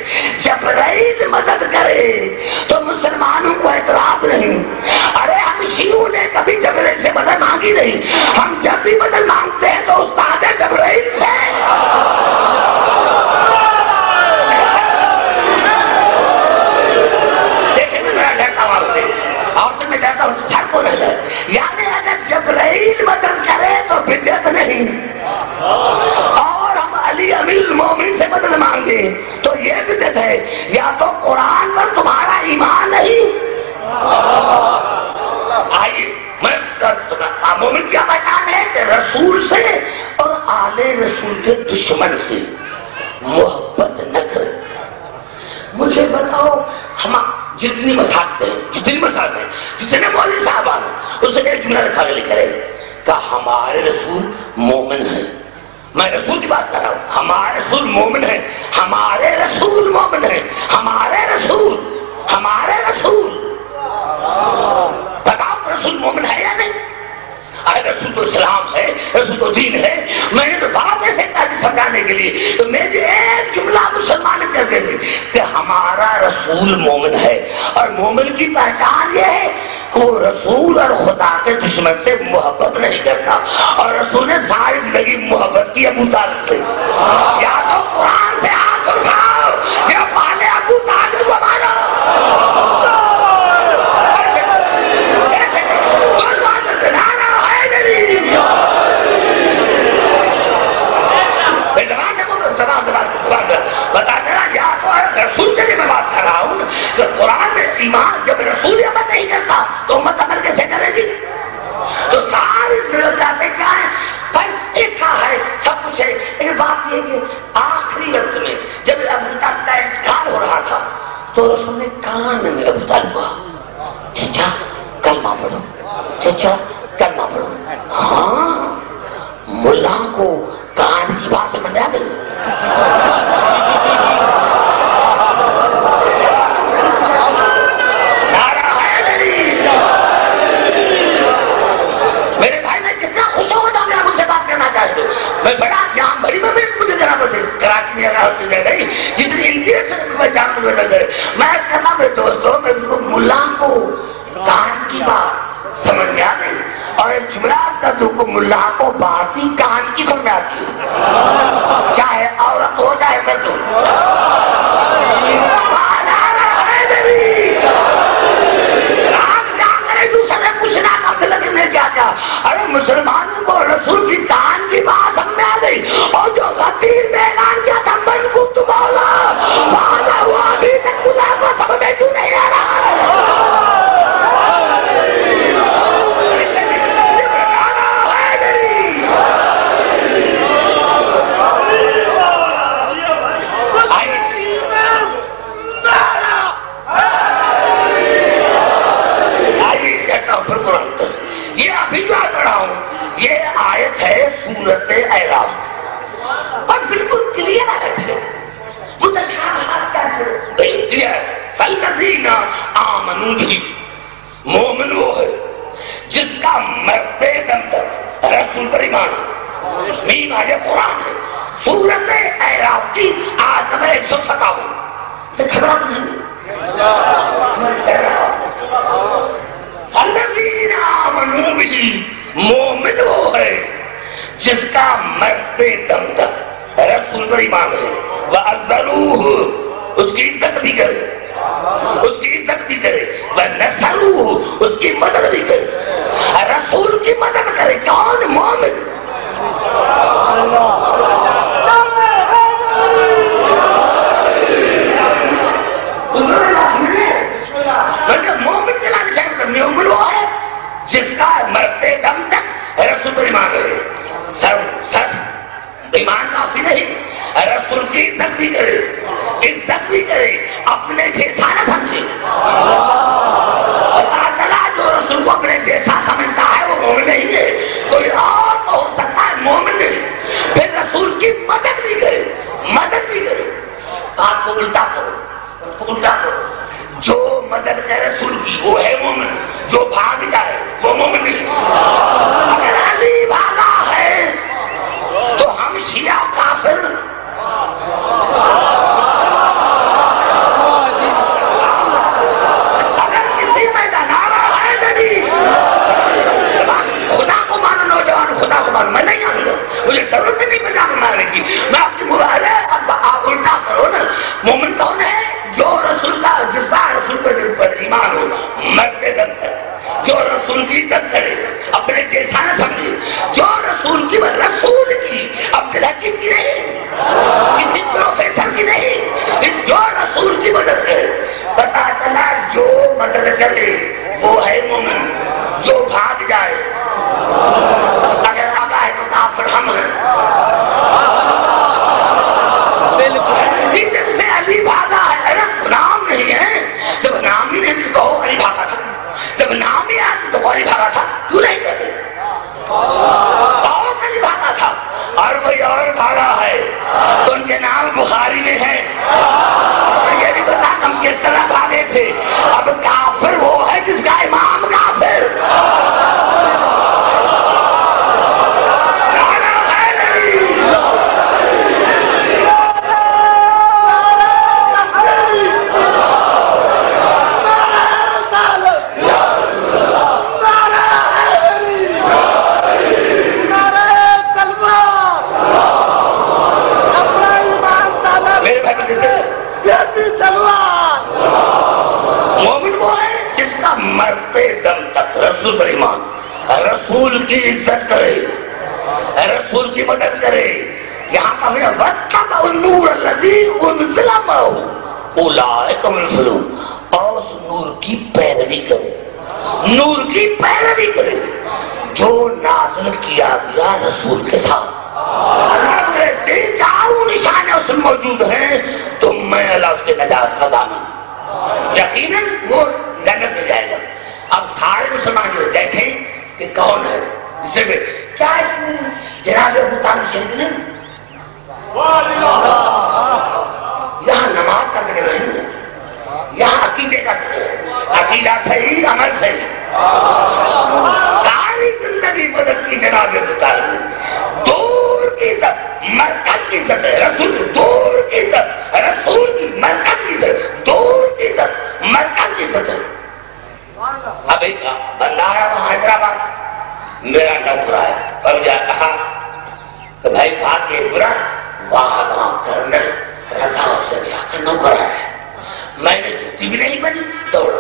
جبرائیل مدد کرے تو مسلمانوں کو اعتراض نہیں۔ ارے ہم شیعوں نے کبھی جبرائیل سے مدد مانگی نہیں، ہم جب بھی مدد مانگتے ہیں تو استاد جبرائیل سے۔ یعنی اگر جبرائیل مدد کرے تو بدعت نہیں، اور ہم علی امیر المومنین سے مدد مانگے تو یہ بدعت ہے۔ یا تو قرآن پر تمہارا ایمان نہیں، آئیے میں مومن کیا پہچان ہے کہ رسول سے اور آل رسول کے دشمن سے محبت نہ کرے۔ مجھے بتاؤ ہم جتنی مساجد ہیں، جتنے مولوی صاحبان ہیں، اس سے ایک جملہ لکھا لے کہ ہمارے رسول مومن ہیں۔ میں رسول کی بات کر رہا ہوں، ہمارے رسول مومن ہیں، ہمارے رسول مومن ہیں، ہمارے رسول بتاؤ رسول مومن ہے یا نہیں؟ رسول تو اسلام ہے، رسول تو دین ہے۔ میں نے تو بات ایسے کہا تھی سمجھانے کے لیے، تو میں جو ایک جملہ مسلمان کر کے دیں کہ ہمارا رسول مومن ہے، اور مومن کی پہچان یہ ہے کہ وہ رسول اور خدا کے دشمن سے محبت نہیں کرتا، اور رسول نے ساری زندگی محبت کی ابو طالب سے۔ یا تو قرآن سے ہاتھ اٹھاؤ یا پالے ابو طالب کو مانو۔ ایمان جب رسول عمل نہیں کرتا تو امت عمل کیسے کرے گی؟ تو سارے ضرورت جاتے کیا ہے بھائی ایسا ہے سب کچھ ہے. ایک بات یہ کہ آخری وقت میں جب ابو طالب کا انتقال ہو رہا تھا تو رسول نے کان میں ابو طالب کو چچا کلمہ پڑھو، چچا کلمہ پڑھو. ہاں ملا کو کان کی بات سمجھ آ گئی. میں بڑا جام بڑی میں مجھے جناب کراچی میں گئی جتنی ان کی میں جان میں کہتا میرے دوستوں میں ملا کو کان کی بات سمجھ میں آ گئی اور ایک جملات کا تو کو ملا کو بات ہی کان کی سمجھ آتی ہے چاہے عورت ہو چاہے مرد ہو. ارے مسلمانوں کو رسول کی کان کی بات سمجھ میں آ گئی اور جو غدیر میں اعلان کیا تھا من کنت مولا فہذا ہوا ابھی تک ملا کو سمجھ میں کیوں نہیں آ رہا ہے؟ یہ ابھی جو پڑھا ہوں یہ آیت ہے سورت اعراف اور بالکل کلیئر آیت ہے. متشابہات کیا کلیئر فالذین آمنوا بہ مومن وہ ہے جس کا مرتے دم تک رسول پر ایمان ہے. میم آیت قرآن ہے سورت اعراف کی آیت نمبر 157. تو گھبراہٹ نہیں میں ڈر رہا ہوں. الذین آمنوا بہ مومن وہ ہے جس کا مرتے دم تک رسول پر ایمان ہے. وَعَزَّرُوهُ اس کی عزت بھی کرے، اس کی عزت بھی کرے. وَنَصَرُوهُ اس کی مدد بھی کرے. رسول کی مدد کرے کون؟ مومن. مومن کے لانے چاہیے مومن وہ ہے جس کا مرتے دم تک رسول پر ایمان رہے. صرف ایمان کافی نہیں، رسول کی عزت بھی کرے، عزت بھی کرے، اپنے جیسا نہ سمجھے. اللہ تعالیٰ جو رسول کو اپنے جیسا سمجھتا ہے وہ مومن نہیں ہے. کوئی اور تو ہو سکتا ہے مومن نہیں. پھر رسول کی مدد بھی کرے، مدد بھی کرے. بات کو الٹا کرو، الٹا کرو. جو مدد کرے رسول کی وہ ہے مومن، جو بھاگ جائے وہ مومن نہیں. اگر علی بھاگا ہے تو ہم شیعہ کافر. اگر کسی میں نعرہ ہے نہیں خدا کو مانو نوجوان، خدا کو مانو. میں نہیں آؤں گا، مجھے ضرورت نہیں پنجاب میں ماننے کی. میں آپ کی مبارک آپ الٹا کرو نا. مومن کون ہے؟ جو رسول کا جذبہ رسول پر ایمان ہو مرتے دم تک، جو رسول کی عزت کرے، اپنے جیسا نہ سمجھے، جو رسول کی عبد الحکیم کی نہیں، کسی پروفیسر کی نہیں، جو رسول کی مدد کرے. پتا چلا جو مدد کرے وہ ہے مومن، جو بھاگ جائے اگر آگا ہے تو کافر ہم ہیں. اسی دن سے علی بھاگا ہے. نام نہیں ہے، جب نام ہی نہیں کہو علی بھاگا تھا. جب نام ہی آتی تو علی بھاگا تھا کیوں نہیں کہتے؟ کہو علی بھاگا تھا اور کوئی اور بھاگا ہے تو ان کے نام بخاری میں ہے. یہ بھی بتا ہم کس طرح بھاگے تھے. اب کافر وہ ہے جس کا امام کافر. مومن وہ ہے جس کا مرتے دم تک رسول پر ایمان، رسول کی عزت کرے، رسول کی مدد کرے. یہاں کا میرا وَاتَّبَعُوا النُّورَ الَّذِي أُنزِلَ مَعَهُ أُولَٰئِكَ هُمُ الْمُفْلِحُونَ. اور اس نور کی پیروی کرے، نور کی پیروی کرے جو نازل کیا گیا رسول کے ساتھ۔ اگر تین چاروں نشانے اس میں موجود ہیں تو میں اللہ اس کے نجات کا ضامن، یقیناً وہ جنت میں جائے گا۔ اب سارے مسلمان جو دیکھیں کہ کون ہے، اس میں کیا اس میں جناب ابو طالب شہید نہیں؟ یہاں نماز کا ذکر نہیں ہے، یہاں عقیدے کا ذکر ہے، عقیدہ صحیح، عمل صحیح۔ ساری زندگی بدل کی جناب ابو طالب نے، دور کی عزت مرکز کی عزت ہے، رسول دور کی عزت، رسول کی مرکز کی عزت، دور کی عزت مرکز کی عزت ہے۔ اب ایک بندہ آیا وہاں حیدرآباد، میرا نوکر آیا اور مجھے کہا کہ بھائی بات یہ برا، وہاں کرنل رضا حسین شاہ کا نوکر آیا ہے۔ میں نے جوتی بھی نہیں بنی، دوڑا،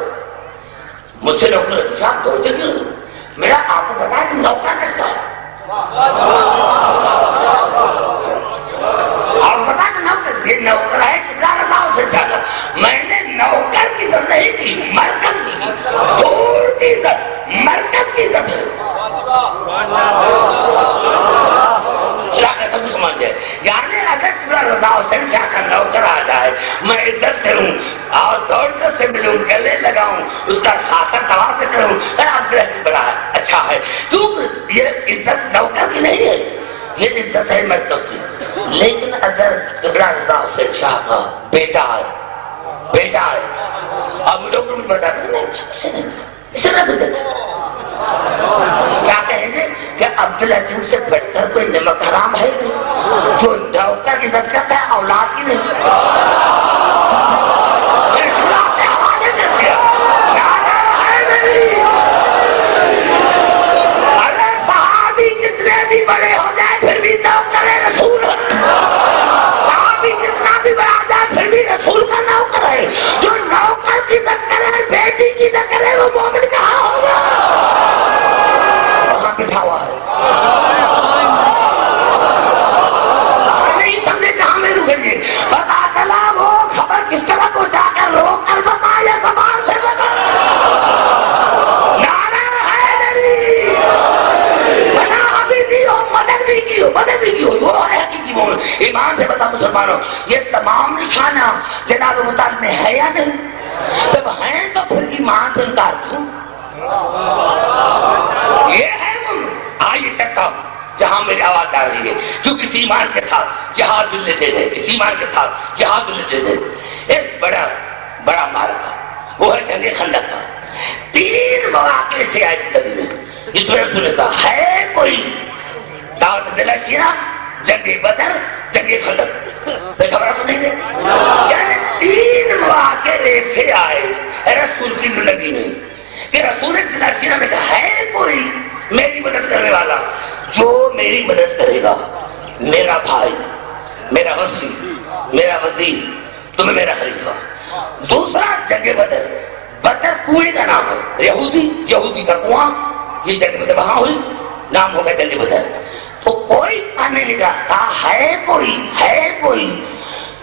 مجھ سے نوکر نے پوچھا آپ دوڑتے کیوں؟ میرا آپ کو بتا کہ نوکر کس کا ہے؟ آپ بتا کہ نوکر، یہ نوکر ہے قبلہ رضا حسین شاہ کا۔ میں نے نوکر کی عزت نہیں کی، مرکز کی کی، دور کی عزت مرکز کی عزت ہے۔ سب سمجھ جائے، یعنی اگر قبلہ رضا حسین شاہ کا نوکر آ جائے، میں عزت کروں اور دوڑ کر سے ملوں، گلے لگاؤں، اس کا خاطر تواضع کروں، آپ بڑا ہے، اچھا ہے، کیونکہ یہ عزت نوکر کی نہیں ہے، یہ عزت ہے مرکز کی۔ لیکن اگر قبلہ رضا حسین شاہ کا بیٹا ہے، اب لوگوں نے بتا نہیں اسے نہیں ملا، اسے نہ پوچھا کیا کہیں گے کہ عبدالحکیم سے بڑھ کر کوئی نمک حرام ہے نہیں، جو نوکر کی عزت کرتا ہے اولاد کی نہیں۔ ارے صحابی کتنے بھی بڑے ہو جائے پھر بھی نوکر رسول، صحابی کتنا بھی بڑا جائے پھر بھی رسول کا نوکر ہے۔ جو نوکر کی عزت کرے بیٹی کی نہ کرے وہ مومن کہاں ہوگا؟ بٹھا ہوا ہے، نہیں سمجھے جہاں میں رکھے، پتا چلا وہ خبر کس طرح پہنچا کر رو کر بتا یا زبان سے بتا۔ نعرہ حیدری، بنا ابھی دی ہو، مدد بھی کی ہو، مدد بھی کی ہو، وہ ہے حقیقی مومن۔ ایمان سے بتا مسلمانوں، یہ تمام نشانہ جناب مطالب میں ہے یا نہیں؟ جب ہیں تو پھر ایمان سے انکار کیوں؟ یہ ہے آئیے چکتا ہوں جہاں میری آواز آ رہی ہے، کیونکہ اس ایمان کے ساتھ جہاد بھی ریلیٹڈ ہے، اس ایمان کے ساتھ جہاد بھی ریلیٹڈ ہے۔ ایک بڑا مارکا وہ ہے جنگ خندق کا۔ 3 مواقع سے آئے زندگی میں جس میں رسول نے کہا ہے کوئی دعوت دل سینا، جنگ بدر، جنگ خندق، کوئی خبر تو نہیں ہے؟ یعنی 3 مواقع ایسے آئے رسول کی زندگی میں کہ رسول نے سینا میں کہا ہے کوئی میری مدد کرنے والا، جو میری مدد کرے گا، میرا بھائی، میرا وصی، میرا وزیر، تمہیں میرا خلیفہ۔ دوسرا جنگ بدر، بدر کنویں کا نام ہے، یہودی کا کنواں، یہ جنگ بدر وہاں ہوئی، نام ہو گیا جنگ بدر۔ تو کوئی پانی لے کر کہا ہے کوئی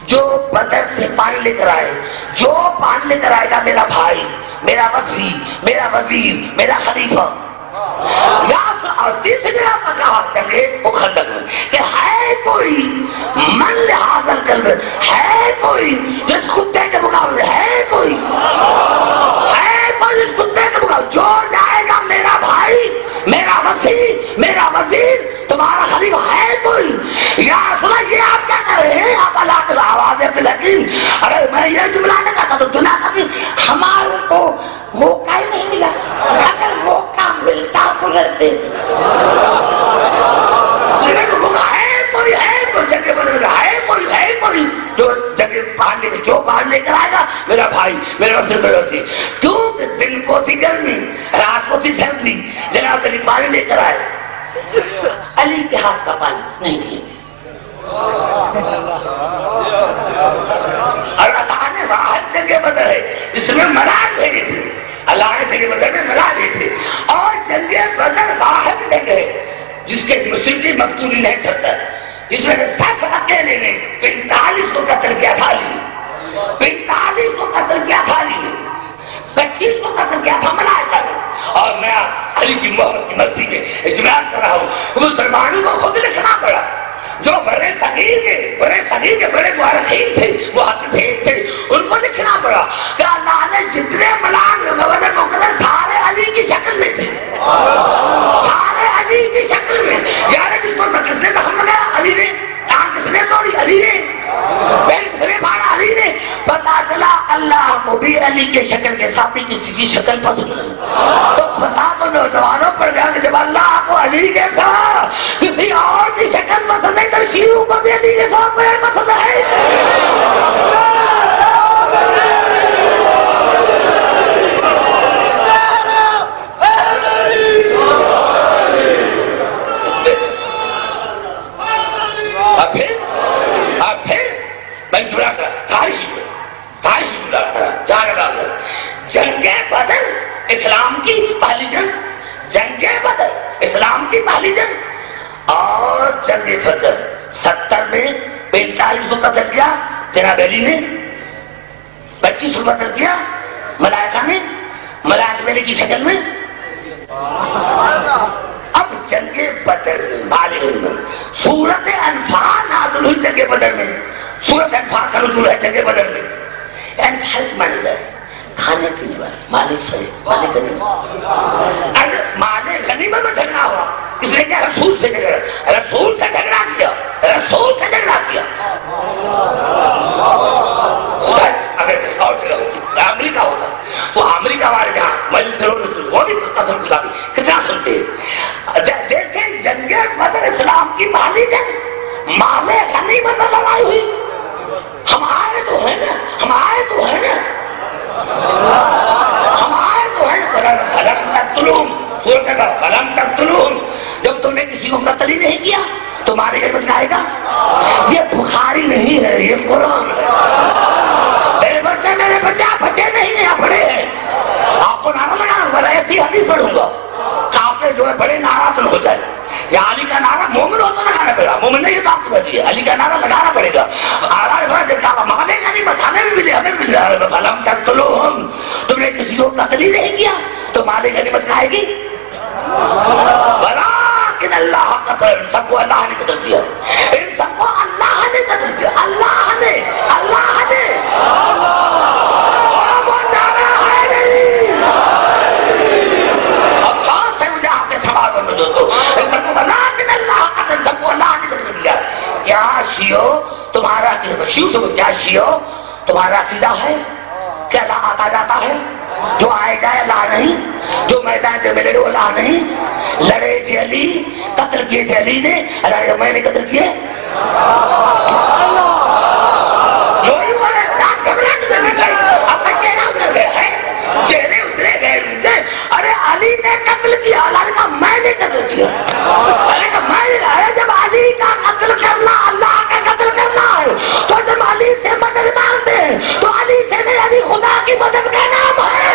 جو بدر سے پانی لے کر آئے، جو پانی لے کر آئے گا میرا بھائی، میرا وصی، میرا وزیر، میرا خلیفہ۔ اور تیسری جگہ پر کہا جنگے وہ خندق میں کہ ہے کوئی من لحاظ القلب، ہے کوئی جس کتے کے مقابلے، ہے کوئی جس کتے کے مقابلے، جو جائے گا میرا بھائی، میرا وزیر، میرا وزیر، تمہارا خلیفہ، ہے کوئی؟ یا رسول اللہ یہ آپ کیا کر رہے ہیں؟ آپ اللہ کے آواز عبدالحکیم، اگر میں یہ جملہ نہ کہتا تو دنیا کہتی ہماروں کو موقع ہی نہیں ملا، اگر موقع ملتا تو لڑتے۔ ہے کوئی جگہ بنے گا، ہے کوئی جو جگہ پہاڑ لے کر آئے گا میرا بھائی، میرا وزیر، میرا وزیر۔ کیونکہ دن کو تھی گرمی، رات کو تھی سردی، جناب علی پانی لے کر آئے، علی کے ہاتھ کا پانی نہیں پیے گے۔ اور اللہ نے واحد جگہ بدر ہے جس میں ملائک بھیجے تھے، اللہ نے جنگ بدر میں ملا دی تھی، اور جنگ بدر واحد جنگ ہے جس کے مشرقی مقتولین ہیں 70، جس میں صرف اکیلے نے 45 کو قتل کیا تھا علی نے، 45 کو قتل کیا تھا علی نے، 25 علی کی محبت کی مستی میں اجماع کر رہا ہوں کہ مسلمانوں کو خود لکھنا پڑا. جو بڑے صغیر کے بڑے مورخین تھے، محدثین تھے، ان کو لکھنا پڑا کہ اللہ نے جتنے ملائک بدر مقدس سارے علی کی شکل میں تھے، سارے علی کی شکل میں. یعنی جس کو کس نے زخم لگایا علی نے، ٹانگ کس نے توڑی علی نے، پیر کس نے پھاڑا علی نے. پتا چلا اللہ کو بھی علی کے شکل کے ساتھ بھی کسی کی شکل پسند نہیں. تو پتا تو نوجوانوں پڑ گیا کہ جب اللہ کو علی کے ساتھ کسی اور کی شکل پسند ہے تو شیعوں کو بھی علی کے ساتھ پسند ہے. جنگ بدر اسلام کی پہلی جنگ، جنگ بدر اسلام کی پہلی جنگ. اور جنگ فتح 70 میں 45 کو قتل کیا جناب علی نے، 25 کو قتل کیا ملائکہ نے، ملائکہ میلے کی شکل میں. اب جنگ بدر میں مال غنیمت سورت انفال نازل ہوئی. جنگ بدر میں سورت انفال کا نزول ہے. جنگ بدر میں انفال کی معنی ہے کھانے پینے والا مال غنیمت. اگر مال غنیمت میں جھگڑا ہوا، کس نے کیا؟ رسول سے جھگڑا، رسول سے جھگڑا کیا، رسول سے جھگڑا کیا. اگر اور جگہ ہوتی امریکہ ہوتا تو امریکہ والے جہاں مجلس رسول وہ بھی قسم خدا کی کتنا سنتے ہیں. دیکھیں جنگ بدر اسلام کی پہلی جنگ، مال غنیمت میں لڑائی ہوئی. ہم آئے تو ہیں نا، ہم آئے تو ہیں نا، ہم آئے تو ہیں. فلم تقتلوہم، سورۃ کا فلم تقتلوہم، جب تم نے کسی کو قتل ہی نہیں کیا تمہارے گھر میں آئے گا. یہ بخاری نہیں ہے، یہ قرآن ہے. میرے بچے آپ بچے نہیں ہیں، آپ بڑے ہیں. آپ کو نعرہ لگانا ہوگا، ایسی حدیث پڑھوں گا آپ کے جو ہے بڑے ناراض ہو جائے. یا علی کا نعرہ مومن ہو تو لگانا پڑے گا، مومن نہیں تو آپ کی بچی ہے. علی کا نعرہ لگانا پڑے گا. مالے کا نہیں بتا، ہمیں بھی ملے، ہمیں بھی ملے. فلم تقتلوہم، تم نے کسی کو قتل ہی نہیں کیا تو مال غنیمت کھائے گی. ولیکن اللہ قتل، ان سب کو اللہ نے قتل کیا، ان سب کو اللہ نے قتل کیا. اللہ نے، اللہ نے. افسوس ہے مجھے آپ کے سوال پر دوستو، ان سب کو ولیکن اللہ قتل، سب کو اللہ نے قتل کیا. کیا شیعو تمہارا عقیدہ، شیعو سے کیا شیعو تمہارا عقیدہ ہے کہ اللہ آتا جاتا ہے؟ جو آئے جائے اللہ نہیں، جو میدان سے ملے وہ اللہ نہیں. لڑے تھے علی، قتل کیے تھے علی نے، اللہ نے میں نے قتل کیے. اب چہرہ اتر گئے ہیں، چہرے اترے گئے ان کے. ارے علی نے قتل کیا، اللہ نے کہا میں نے قتل کیا. اللہ نے کہا میں نے کہا جب علی کا قتل کرنا اللہ کا قتل کرنا ہے تو جب علی سے مدد مانگتے ہیں تو علی سے نہیں، علی خدا کی مدد کا نام ہے.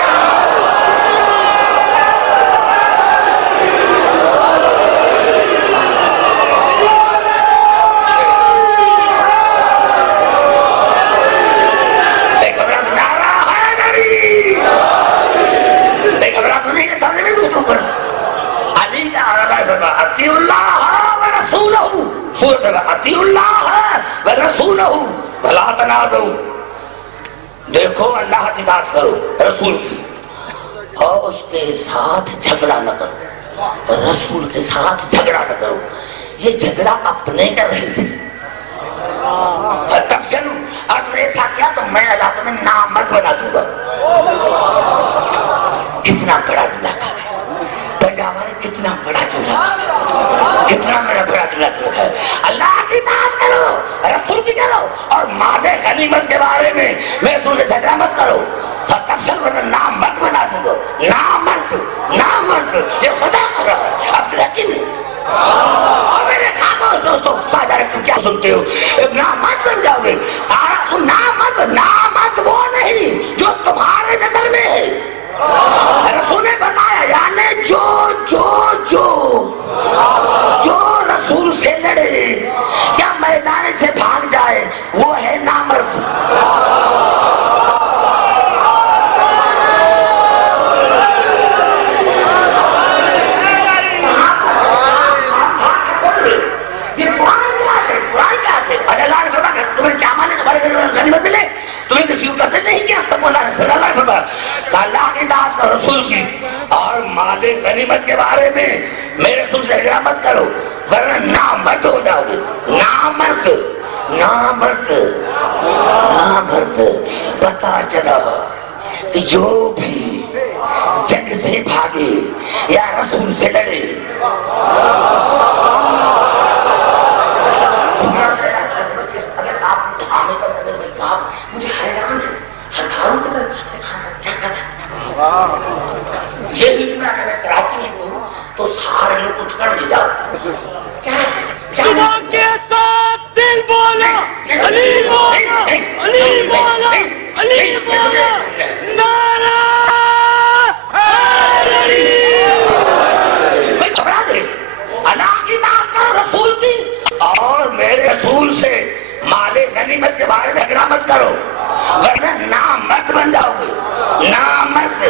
اطیعوا اللہ ورسولہ، سورۃ اطیعوا اللہ ورسولہ ولا تنازعوا. دیکھو اللہ کی اطاعت کرو، رسول کی، اور اس کے ساتھ جھگڑا نہ کرو، رسول کے ساتھ جھگڑا نہ کرو. یہ جھگڑا اپنے کر رہے تھے. فتفشلوا، اور تم نے ایسا کیا تو میں اللہ تمہیں نامرد بنا دوں گا. کتنا بڑا جملہ کہا ہے پنجاب والے، کتنا بڑا جملہ، کتنا میرا بڑا جملہ ہے. اللہ کی اطاعت کرو، رسول کی کرو، اور مال غنیمت کے بارے میں رسول سے جھگڑا مت کرو. فتفشلوا، ورنہ نامرد بنا دوں گا. نامرد، نامرد، یہ خدا کر رہا ہے، اب یقین نہیں. اور میرے خاموش دوستو، تم کیا سنتے ہو؟ نامرد بن جاؤ گے. تم نامرد وہ نہیں جو تمہارے نظر میں ہے. رسول نے بتایا، یعنی جو رسول سے لڑے یا میدان سے بھاگ جائے وہ ہے نامرد. اللہ کی اطاعت کرو، رسول کی، اور مال غنیمت کے بارے میں میرے رسول سے جھگڑا مت کرو ورنہ نامرد ہو جاؤ گے۔ نامرد نامرد نامرد۔ پتا چلا کہ جو بھی جنگ سے بھاگے یا رسول سے لڑے، مجھے حیران ہے ہزاروں کی طرف سے کھانا کیا کر رہا ہے؟ یہ ہجمہ کہ میں کراچی ہوں تو سارے لوگ اٹھ کر نہیں جاتے۔ خدا کے ساتھ دل بولا، علی بولا، علی بولا، علی بولا، نعرہ حیدری۔ میں گھبرا گئے، اللہ کی اطاعت کرو، رسول کی، اور میرے رسول سے مال غنیمت کے بارے میں جھگڑا مت کرو ورنہ نامرد بن جاؤ گے۔ نامرد۔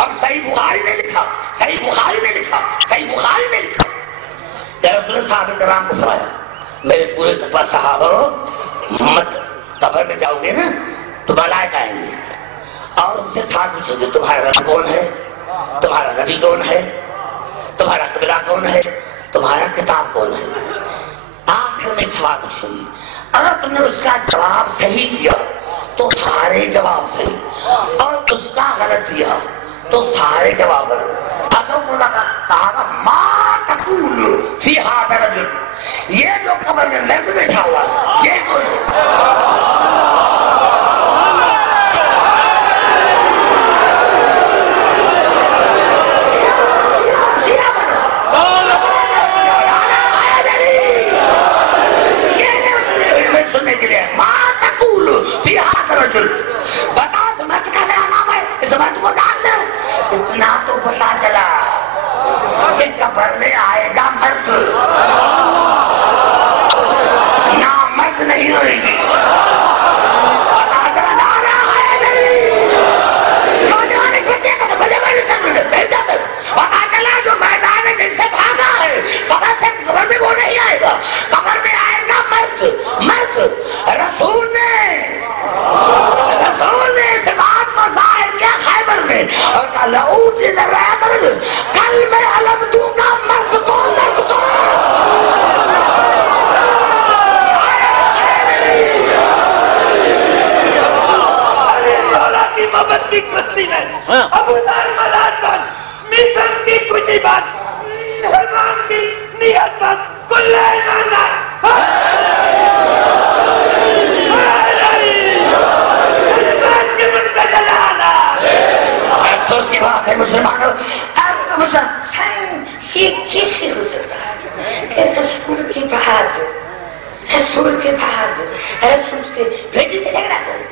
اب صحیح بخاری نے لکھا، صحیح بخاری نے لکھا، صحیح بخاری نے لکھا کہ رسول صحابہ کرام کو فرمایا میرے پورے صحابہ مت قبر میں جاؤ گے نا تو ملائکہ آئیں گے اور ان سے ساتھ پوچھیں گے تمہارا رب کون ہے، تمہارا نبی کون ہے، تمہارا قبلہ کون ہے، تمہارا کتاب کون ہے۔ آخر میں سوال پوچھیں گے، اگر تم نے اس کا جواب صحیح دیا تو سارے جواب صحیح، اور اس کا غلط دیا تو سارے جواب غلط۔ حضرت اللہ کا کہا ما تقول فی ھذا الرجل، یہ جو قبر میں مرد بیٹھا ہوا ہے یہ کون ہے؟ بتا اس مرد کا نیا نام ہے، اس مرد کو جانتے ہو؟ اتنا تو پتا چلا کہ قبر میں آئے گا مرد، نامرد نہیں ہوئے گی۔ پتا چلا نعرہ حیدری، نوجوان اس بچے کا تو بھلے بھلے سر ملے بھیج جاتے۔ پتا چلا جو میدان جن سے بھاگا ہے قبر سے، قبر میں وہ نہیں آئے گا، قبر میں آئے گا مرد۔ مرد رسول نے اس بات کو ظاہر کیا خیبر میں اور کہا لعوتی لرائت رجل، کل میں علم دوں گا مرد کو، مرد کو۔ اللہ کی محبت کی کشتی میں ابو ذر مزاد پر مشن کی کچھ بات سلمان کی نیت پر کل ایماندار افسوس کی بات ہے مسلمانوں، آپ کا مسلمان یہ کیسے ہو سکتا ہے کہ رسول کے بعد رسول کے بیٹی سے جھگڑا کرے؟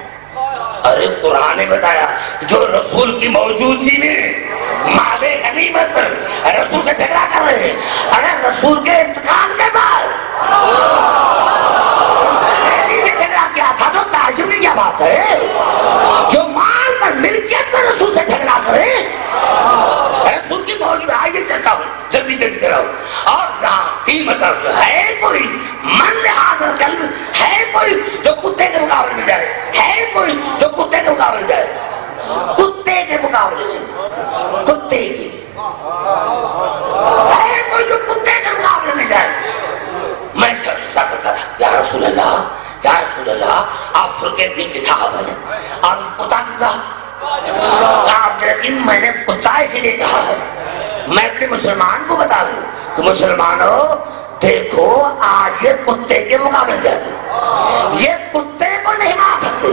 ارے قرآن نے بتایا جو رسول کی موجودگی میں مال غنیمت پر رسول سے جھگڑا کر رہے ہیں، اگر رسول کے انتقال کے بعد بیٹی سے جھگڑا کیا تھا تو تعجب کی کیا بات ہے؟ جو مال پر ملکیت پر رسول سے جھگڑا کرے، رسول کی موجود آگے چلتا ہوں جلدی جلدی کراؤ، اور جہاں قیمت رسول ہے کوئی من لحاظ قلب ہے کوئی جو کتے کے مقابلے میں جائے، ہے کوئی جو کتے کے مقابلے میں جائے، کتے کے مقابلے میں، کتے کی ہے کوئی جو کتے کے مقابلے میں جائے۔ میں سر سا کرتا تھا یا رسول اللہ، یا رسول اللہ آپ فرقے عظیم کے صاحب ہیں، آپ کتا کیوں کہا؟ آپ لیکن میں نے کتا اسی لیے کہا ہے میں اپنے مسلمان کو بتا دوں کہ مسلمانوں دیکھو آج یہ کتے کے مقابلے جاتے، یہ کتے کو نہیں مار سکتے۔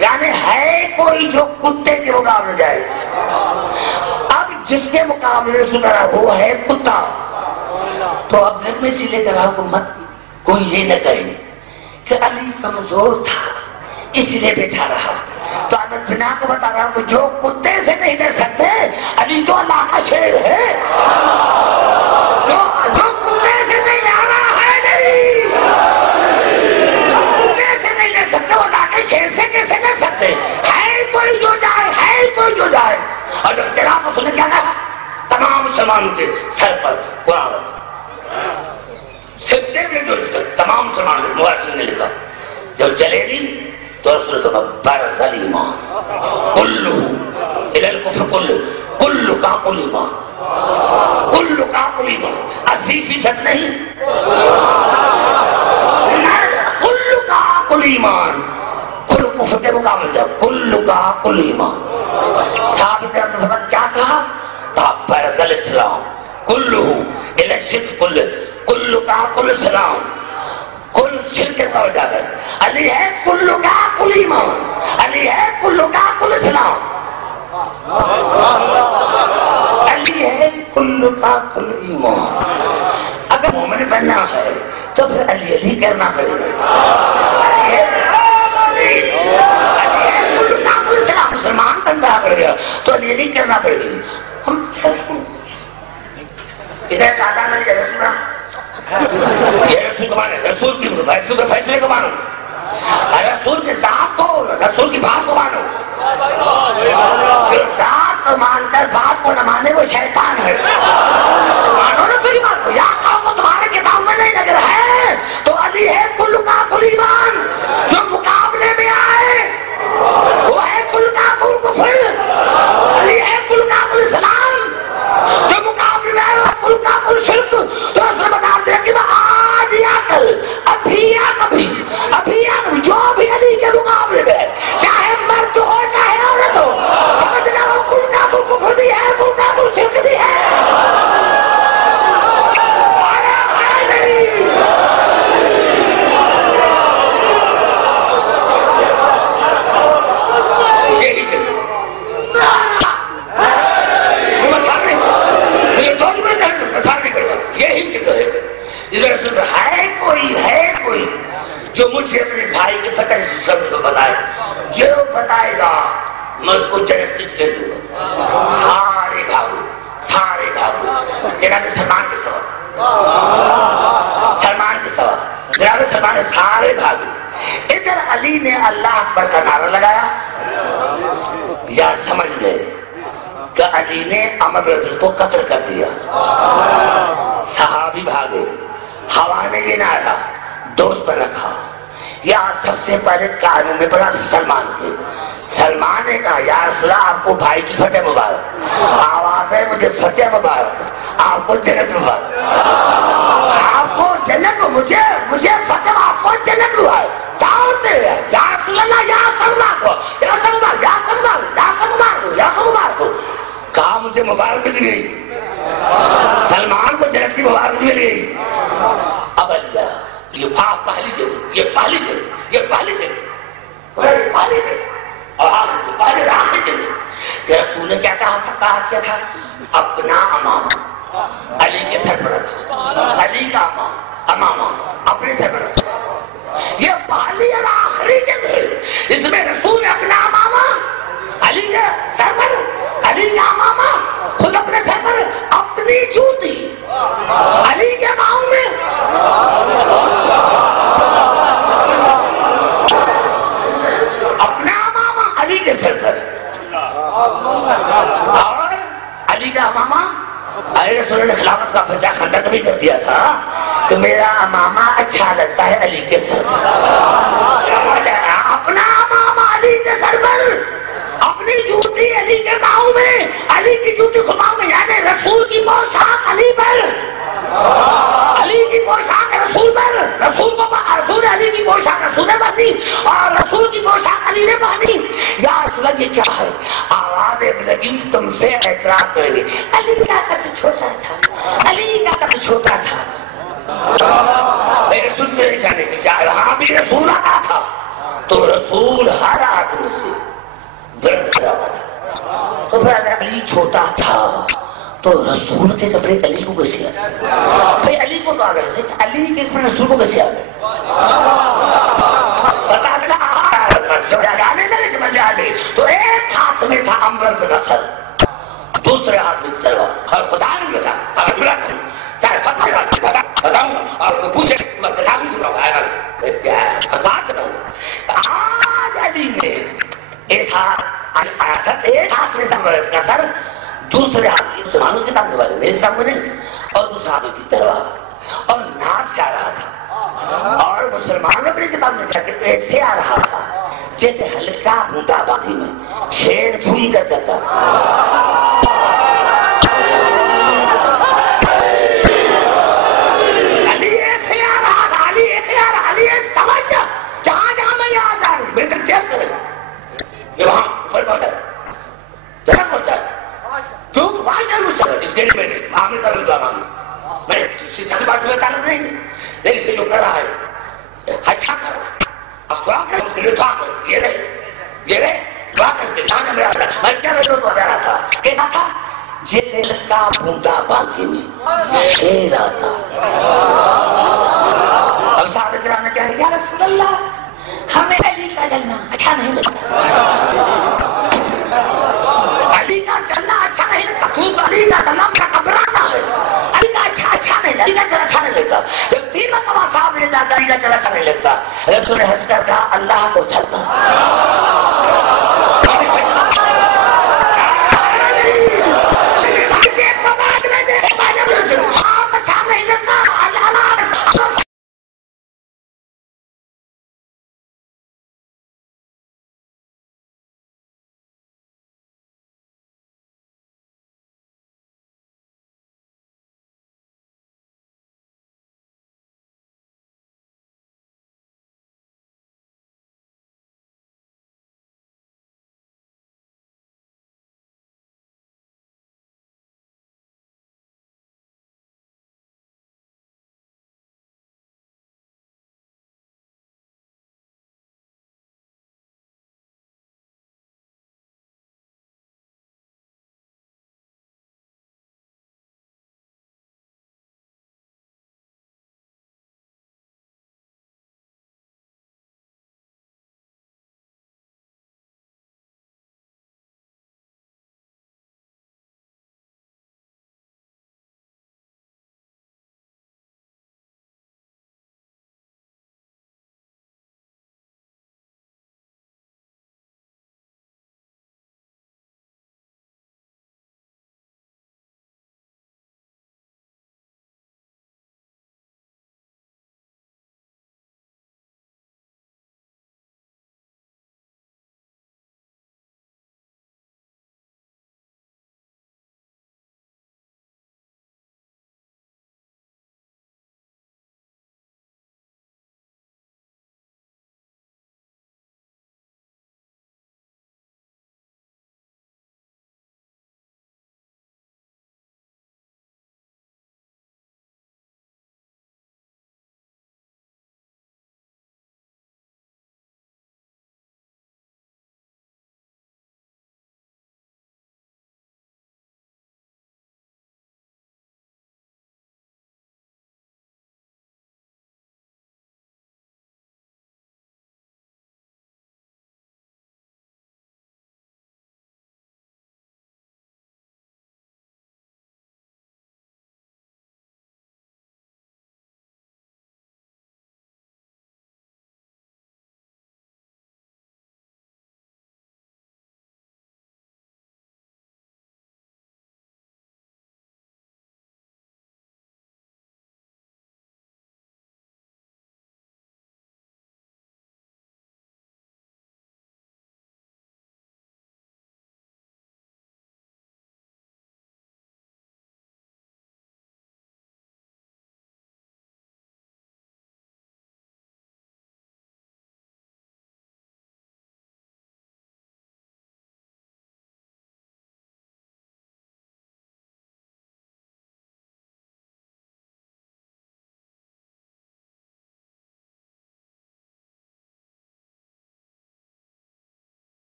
یعنی ہے کوئی جو کتے کے مقابلے جائے، اب جس کے مقابلے سدھرا وہ ہے کتا، تو اب دل میں اسی لیے کر رہا ہوں کہ مت کوئی یہ نہ کہے کہ علی کمزور تھا اس لیے بیٹھا رہا، تو اب میں دنیا کو بتا رہا ہوں کہ جو کتے سے نہیں لڑ سکتے علی تو اللہ کا شیر ہے، جو کتے سے نہیں لڑ رہا ہے سکتے وہ لا کے شیر سے کیسے کر سکتے؟ ہے کوئی جو جائے، ہے کوئی جو جائے۔ مسلمانوں کے سر پر قرآن رکھا. صرف دیکھنے جو تمام مسلمانوں مورخین نے لکھا جب چلے گی تو رسول اللہ برز الایمان کلہ الی الکفر کل کا کل ایمان 80% نہیں کل کا کل ایمان کل کفر کے مقابلے جب کل کا کل ایمان. صحابہ کرام نے فرمایا کیا کہا برز الاسلام کلہ الی الشرک کل کا کل اسلام کل شرک کے مقابلے جا رہے. علی ہے کل کا کل ایمان علی ہے کل کا کل اسلام علی ہے کل کا کل ایمان. اگر مومن بننا ہے تو پھر علی علی کرنا پڑے گا. علی ہے کل کا کل اسلام مسلمان بننا پڑے گا تو علی علی کرنا پڑے گا. ہم ادھر دادا میں یہ رسول کو مانے رسول کی فیصلے کو مانو رسول کے ذات کو رسول کی بات کو مانو. جو ذات کو مان کر بات کو نہ مانے وہ شیطان ہے. مانو رسول کی بات کو. یا قوم کو تمہارے کتاب میں نہیں لگ رہا ہے تو علی ہے کل کا کل ایمان جو مقابلے میں آئے وہ ہے کل کا کل کفر علی ہے کل کا کل اسلام جو مقابلے میں آئے وہ کل کا کل شرک. تو رسول بتاتے ہیں کہ آج یا کل ابھی یا کبھی جو بھی علی کے مقابلے میں چاہے مرد ہو چاہے عورت ہو سمجھنا وہ کل کا کل کفر بھی ہے کل کا کل شرک بھی ہے. جو مجھے اپنے بھائی کے فتح کو بتائے جو بتائے گا میں اس کو جنت کی ٹکٹ دوں گا. سارے بھاگو جناب سلمان کے سوا جناب سلمان سارے بھاگو. ادھر علی نے اللہ اکبر کا نعرہ لگایا یا سمجھ گئے کہ علی نے عمر بن عبد کو قتل کر دیا. صحابی بھاگے. ہوا نے یہ نعرہ دوست پر رکھا. یہاں سب سے پہلے قانون میں پڑا سلمان کے. سلمان نے کہا یا رسول اللہ آپ کو بھائی کی فتح مبارک. آواز ہے مجھے فتح مبارک آپ کو جنت مبارک. آپ کو جنت مجھے فتح آپ کو جنت مبارک. چاہتے ہوئے یا رسول اللہ یا سب مبارک ہو یا سب مبارک یا سب مبارک یا سب مبارک ہو یا سب مبارک ہو. کہا مجھے مبارک مل گئی. سلمان کو جنت کی مبارک مل گئی. اب اللہ یہ پہلی جگہ یہ پہلی جگہ اور آخری جگہ کہ رسول نے کیا کہا تھا اپنا امامہ علی کے سر پر رکھا. علی کا امامہ اپنے سر پر رکھا. یہ پہلی اور آخری جگہ ہے. اس میں رسول نے اپنا امامہ علی کے سر پر علی کا امامہ خود اپنے سر پر اپنی جوتی علی کے پاؤں میں اپنا امامہ علی کے سر پر اور علی کا امامہ علی رسول نے خلافت کا فیصلہ خندق بھی کر دیا تھا کہ میرا امامہ اچھا لگتا ہے علی کے سر پر. اپنا امامہ علی کے سر پر اپنی جوتی علی کے پاؤں میں علی کی جوتی خطاؤں میں یعنی رسول کی پوشاک علی پر علی کی پوشاک رسول پر رسول نے علی کی پوشاک رسول نے پہنی اور رسول کی پوشاک علی نے پہنی. یا رسول اللہ یہ کیا ہے؟ آواز لیکن تم سے اعتراض کریں گے علی کا قد چھوٹا تھا علی کا قد چھوٹا تھا. رسول کی نشانے کی چاہے وہاں بھی رسول آتا تھا تو رسول ہر آدمی سے بلند کراتا تھا. تو پھر اگر علی چھوٹا تھا تو رسول کے کپڑے علی کو کیسے آ گئے؟ بھائی علی کو تو آ گئے لیکن علی کے کپڑے رسول کو کیسے آ گئے؟ بتا دلا جانے لگے جب جانے تو ایک ہاتھ میں تھا امرت کا سر دوسرے ہاتھ میں تلوار اور خدا میں تھا چاہے بتاؤں گا اور پوچھے میں کتاب بھی سناؤں گا آج علی نے ایک ہاتھ میں تھا امرت کا سر دوسرے ہاتھ میں مسلمانوں کی کتاب کے بارے میں، میری کتاب میں نہیں، اور دوسرا ہاتھ میں تھی تلوار اور ناز جا رہا تھا، اور مسلمانوں اپنی کتاب میں جا کے ایسے آ رہا تھا جیسے ہلکا بوندا باندھی میں شیر گھوم کر جاتا۔ علی ایسے آ رہا تھا، علی ایسے آ رہا، علی ایسے توجہ جہاں جہاں میں یہاں جا رہی میرے تک چیک کرے کہ وہاں اوپر پہنچا ذرا پہنچا تو وہاں ضرور سر جس گیٹ میں نے آگے کا بھی دعا مانگی، میں سچ بات سے تعلق نہیں، لیکن اسے جو کر رہا ہے اچھا کر رہا ہے، اب دعا کر اس کے لیے دعا کر، یہ رہے دعا کر اس کے لیے میرا اللہ میں کیا رہا دعا دے رہا تھا، کیسا تھا جیسے لکا بوندا باندھی میں شیر آتا۔ اب صحابہ کرام نے کہا یا رسول اللہ ہمیں علی کا جلنا اچھا نہیں لگتا، علی کا چلنا اچھا نہیں لگتا، تو علی کا چلنا متکبرانہ ہے، علی کا اچھا نہیں لگتا، علی کا چلنا اچھا نہیں لگتا۔ جب 3 مرتبہ صاحب نے کہا علی کا چلنا اچھا نہیں لگتا، رسول نے ہنس کر کہا اللہ کو چلتا۔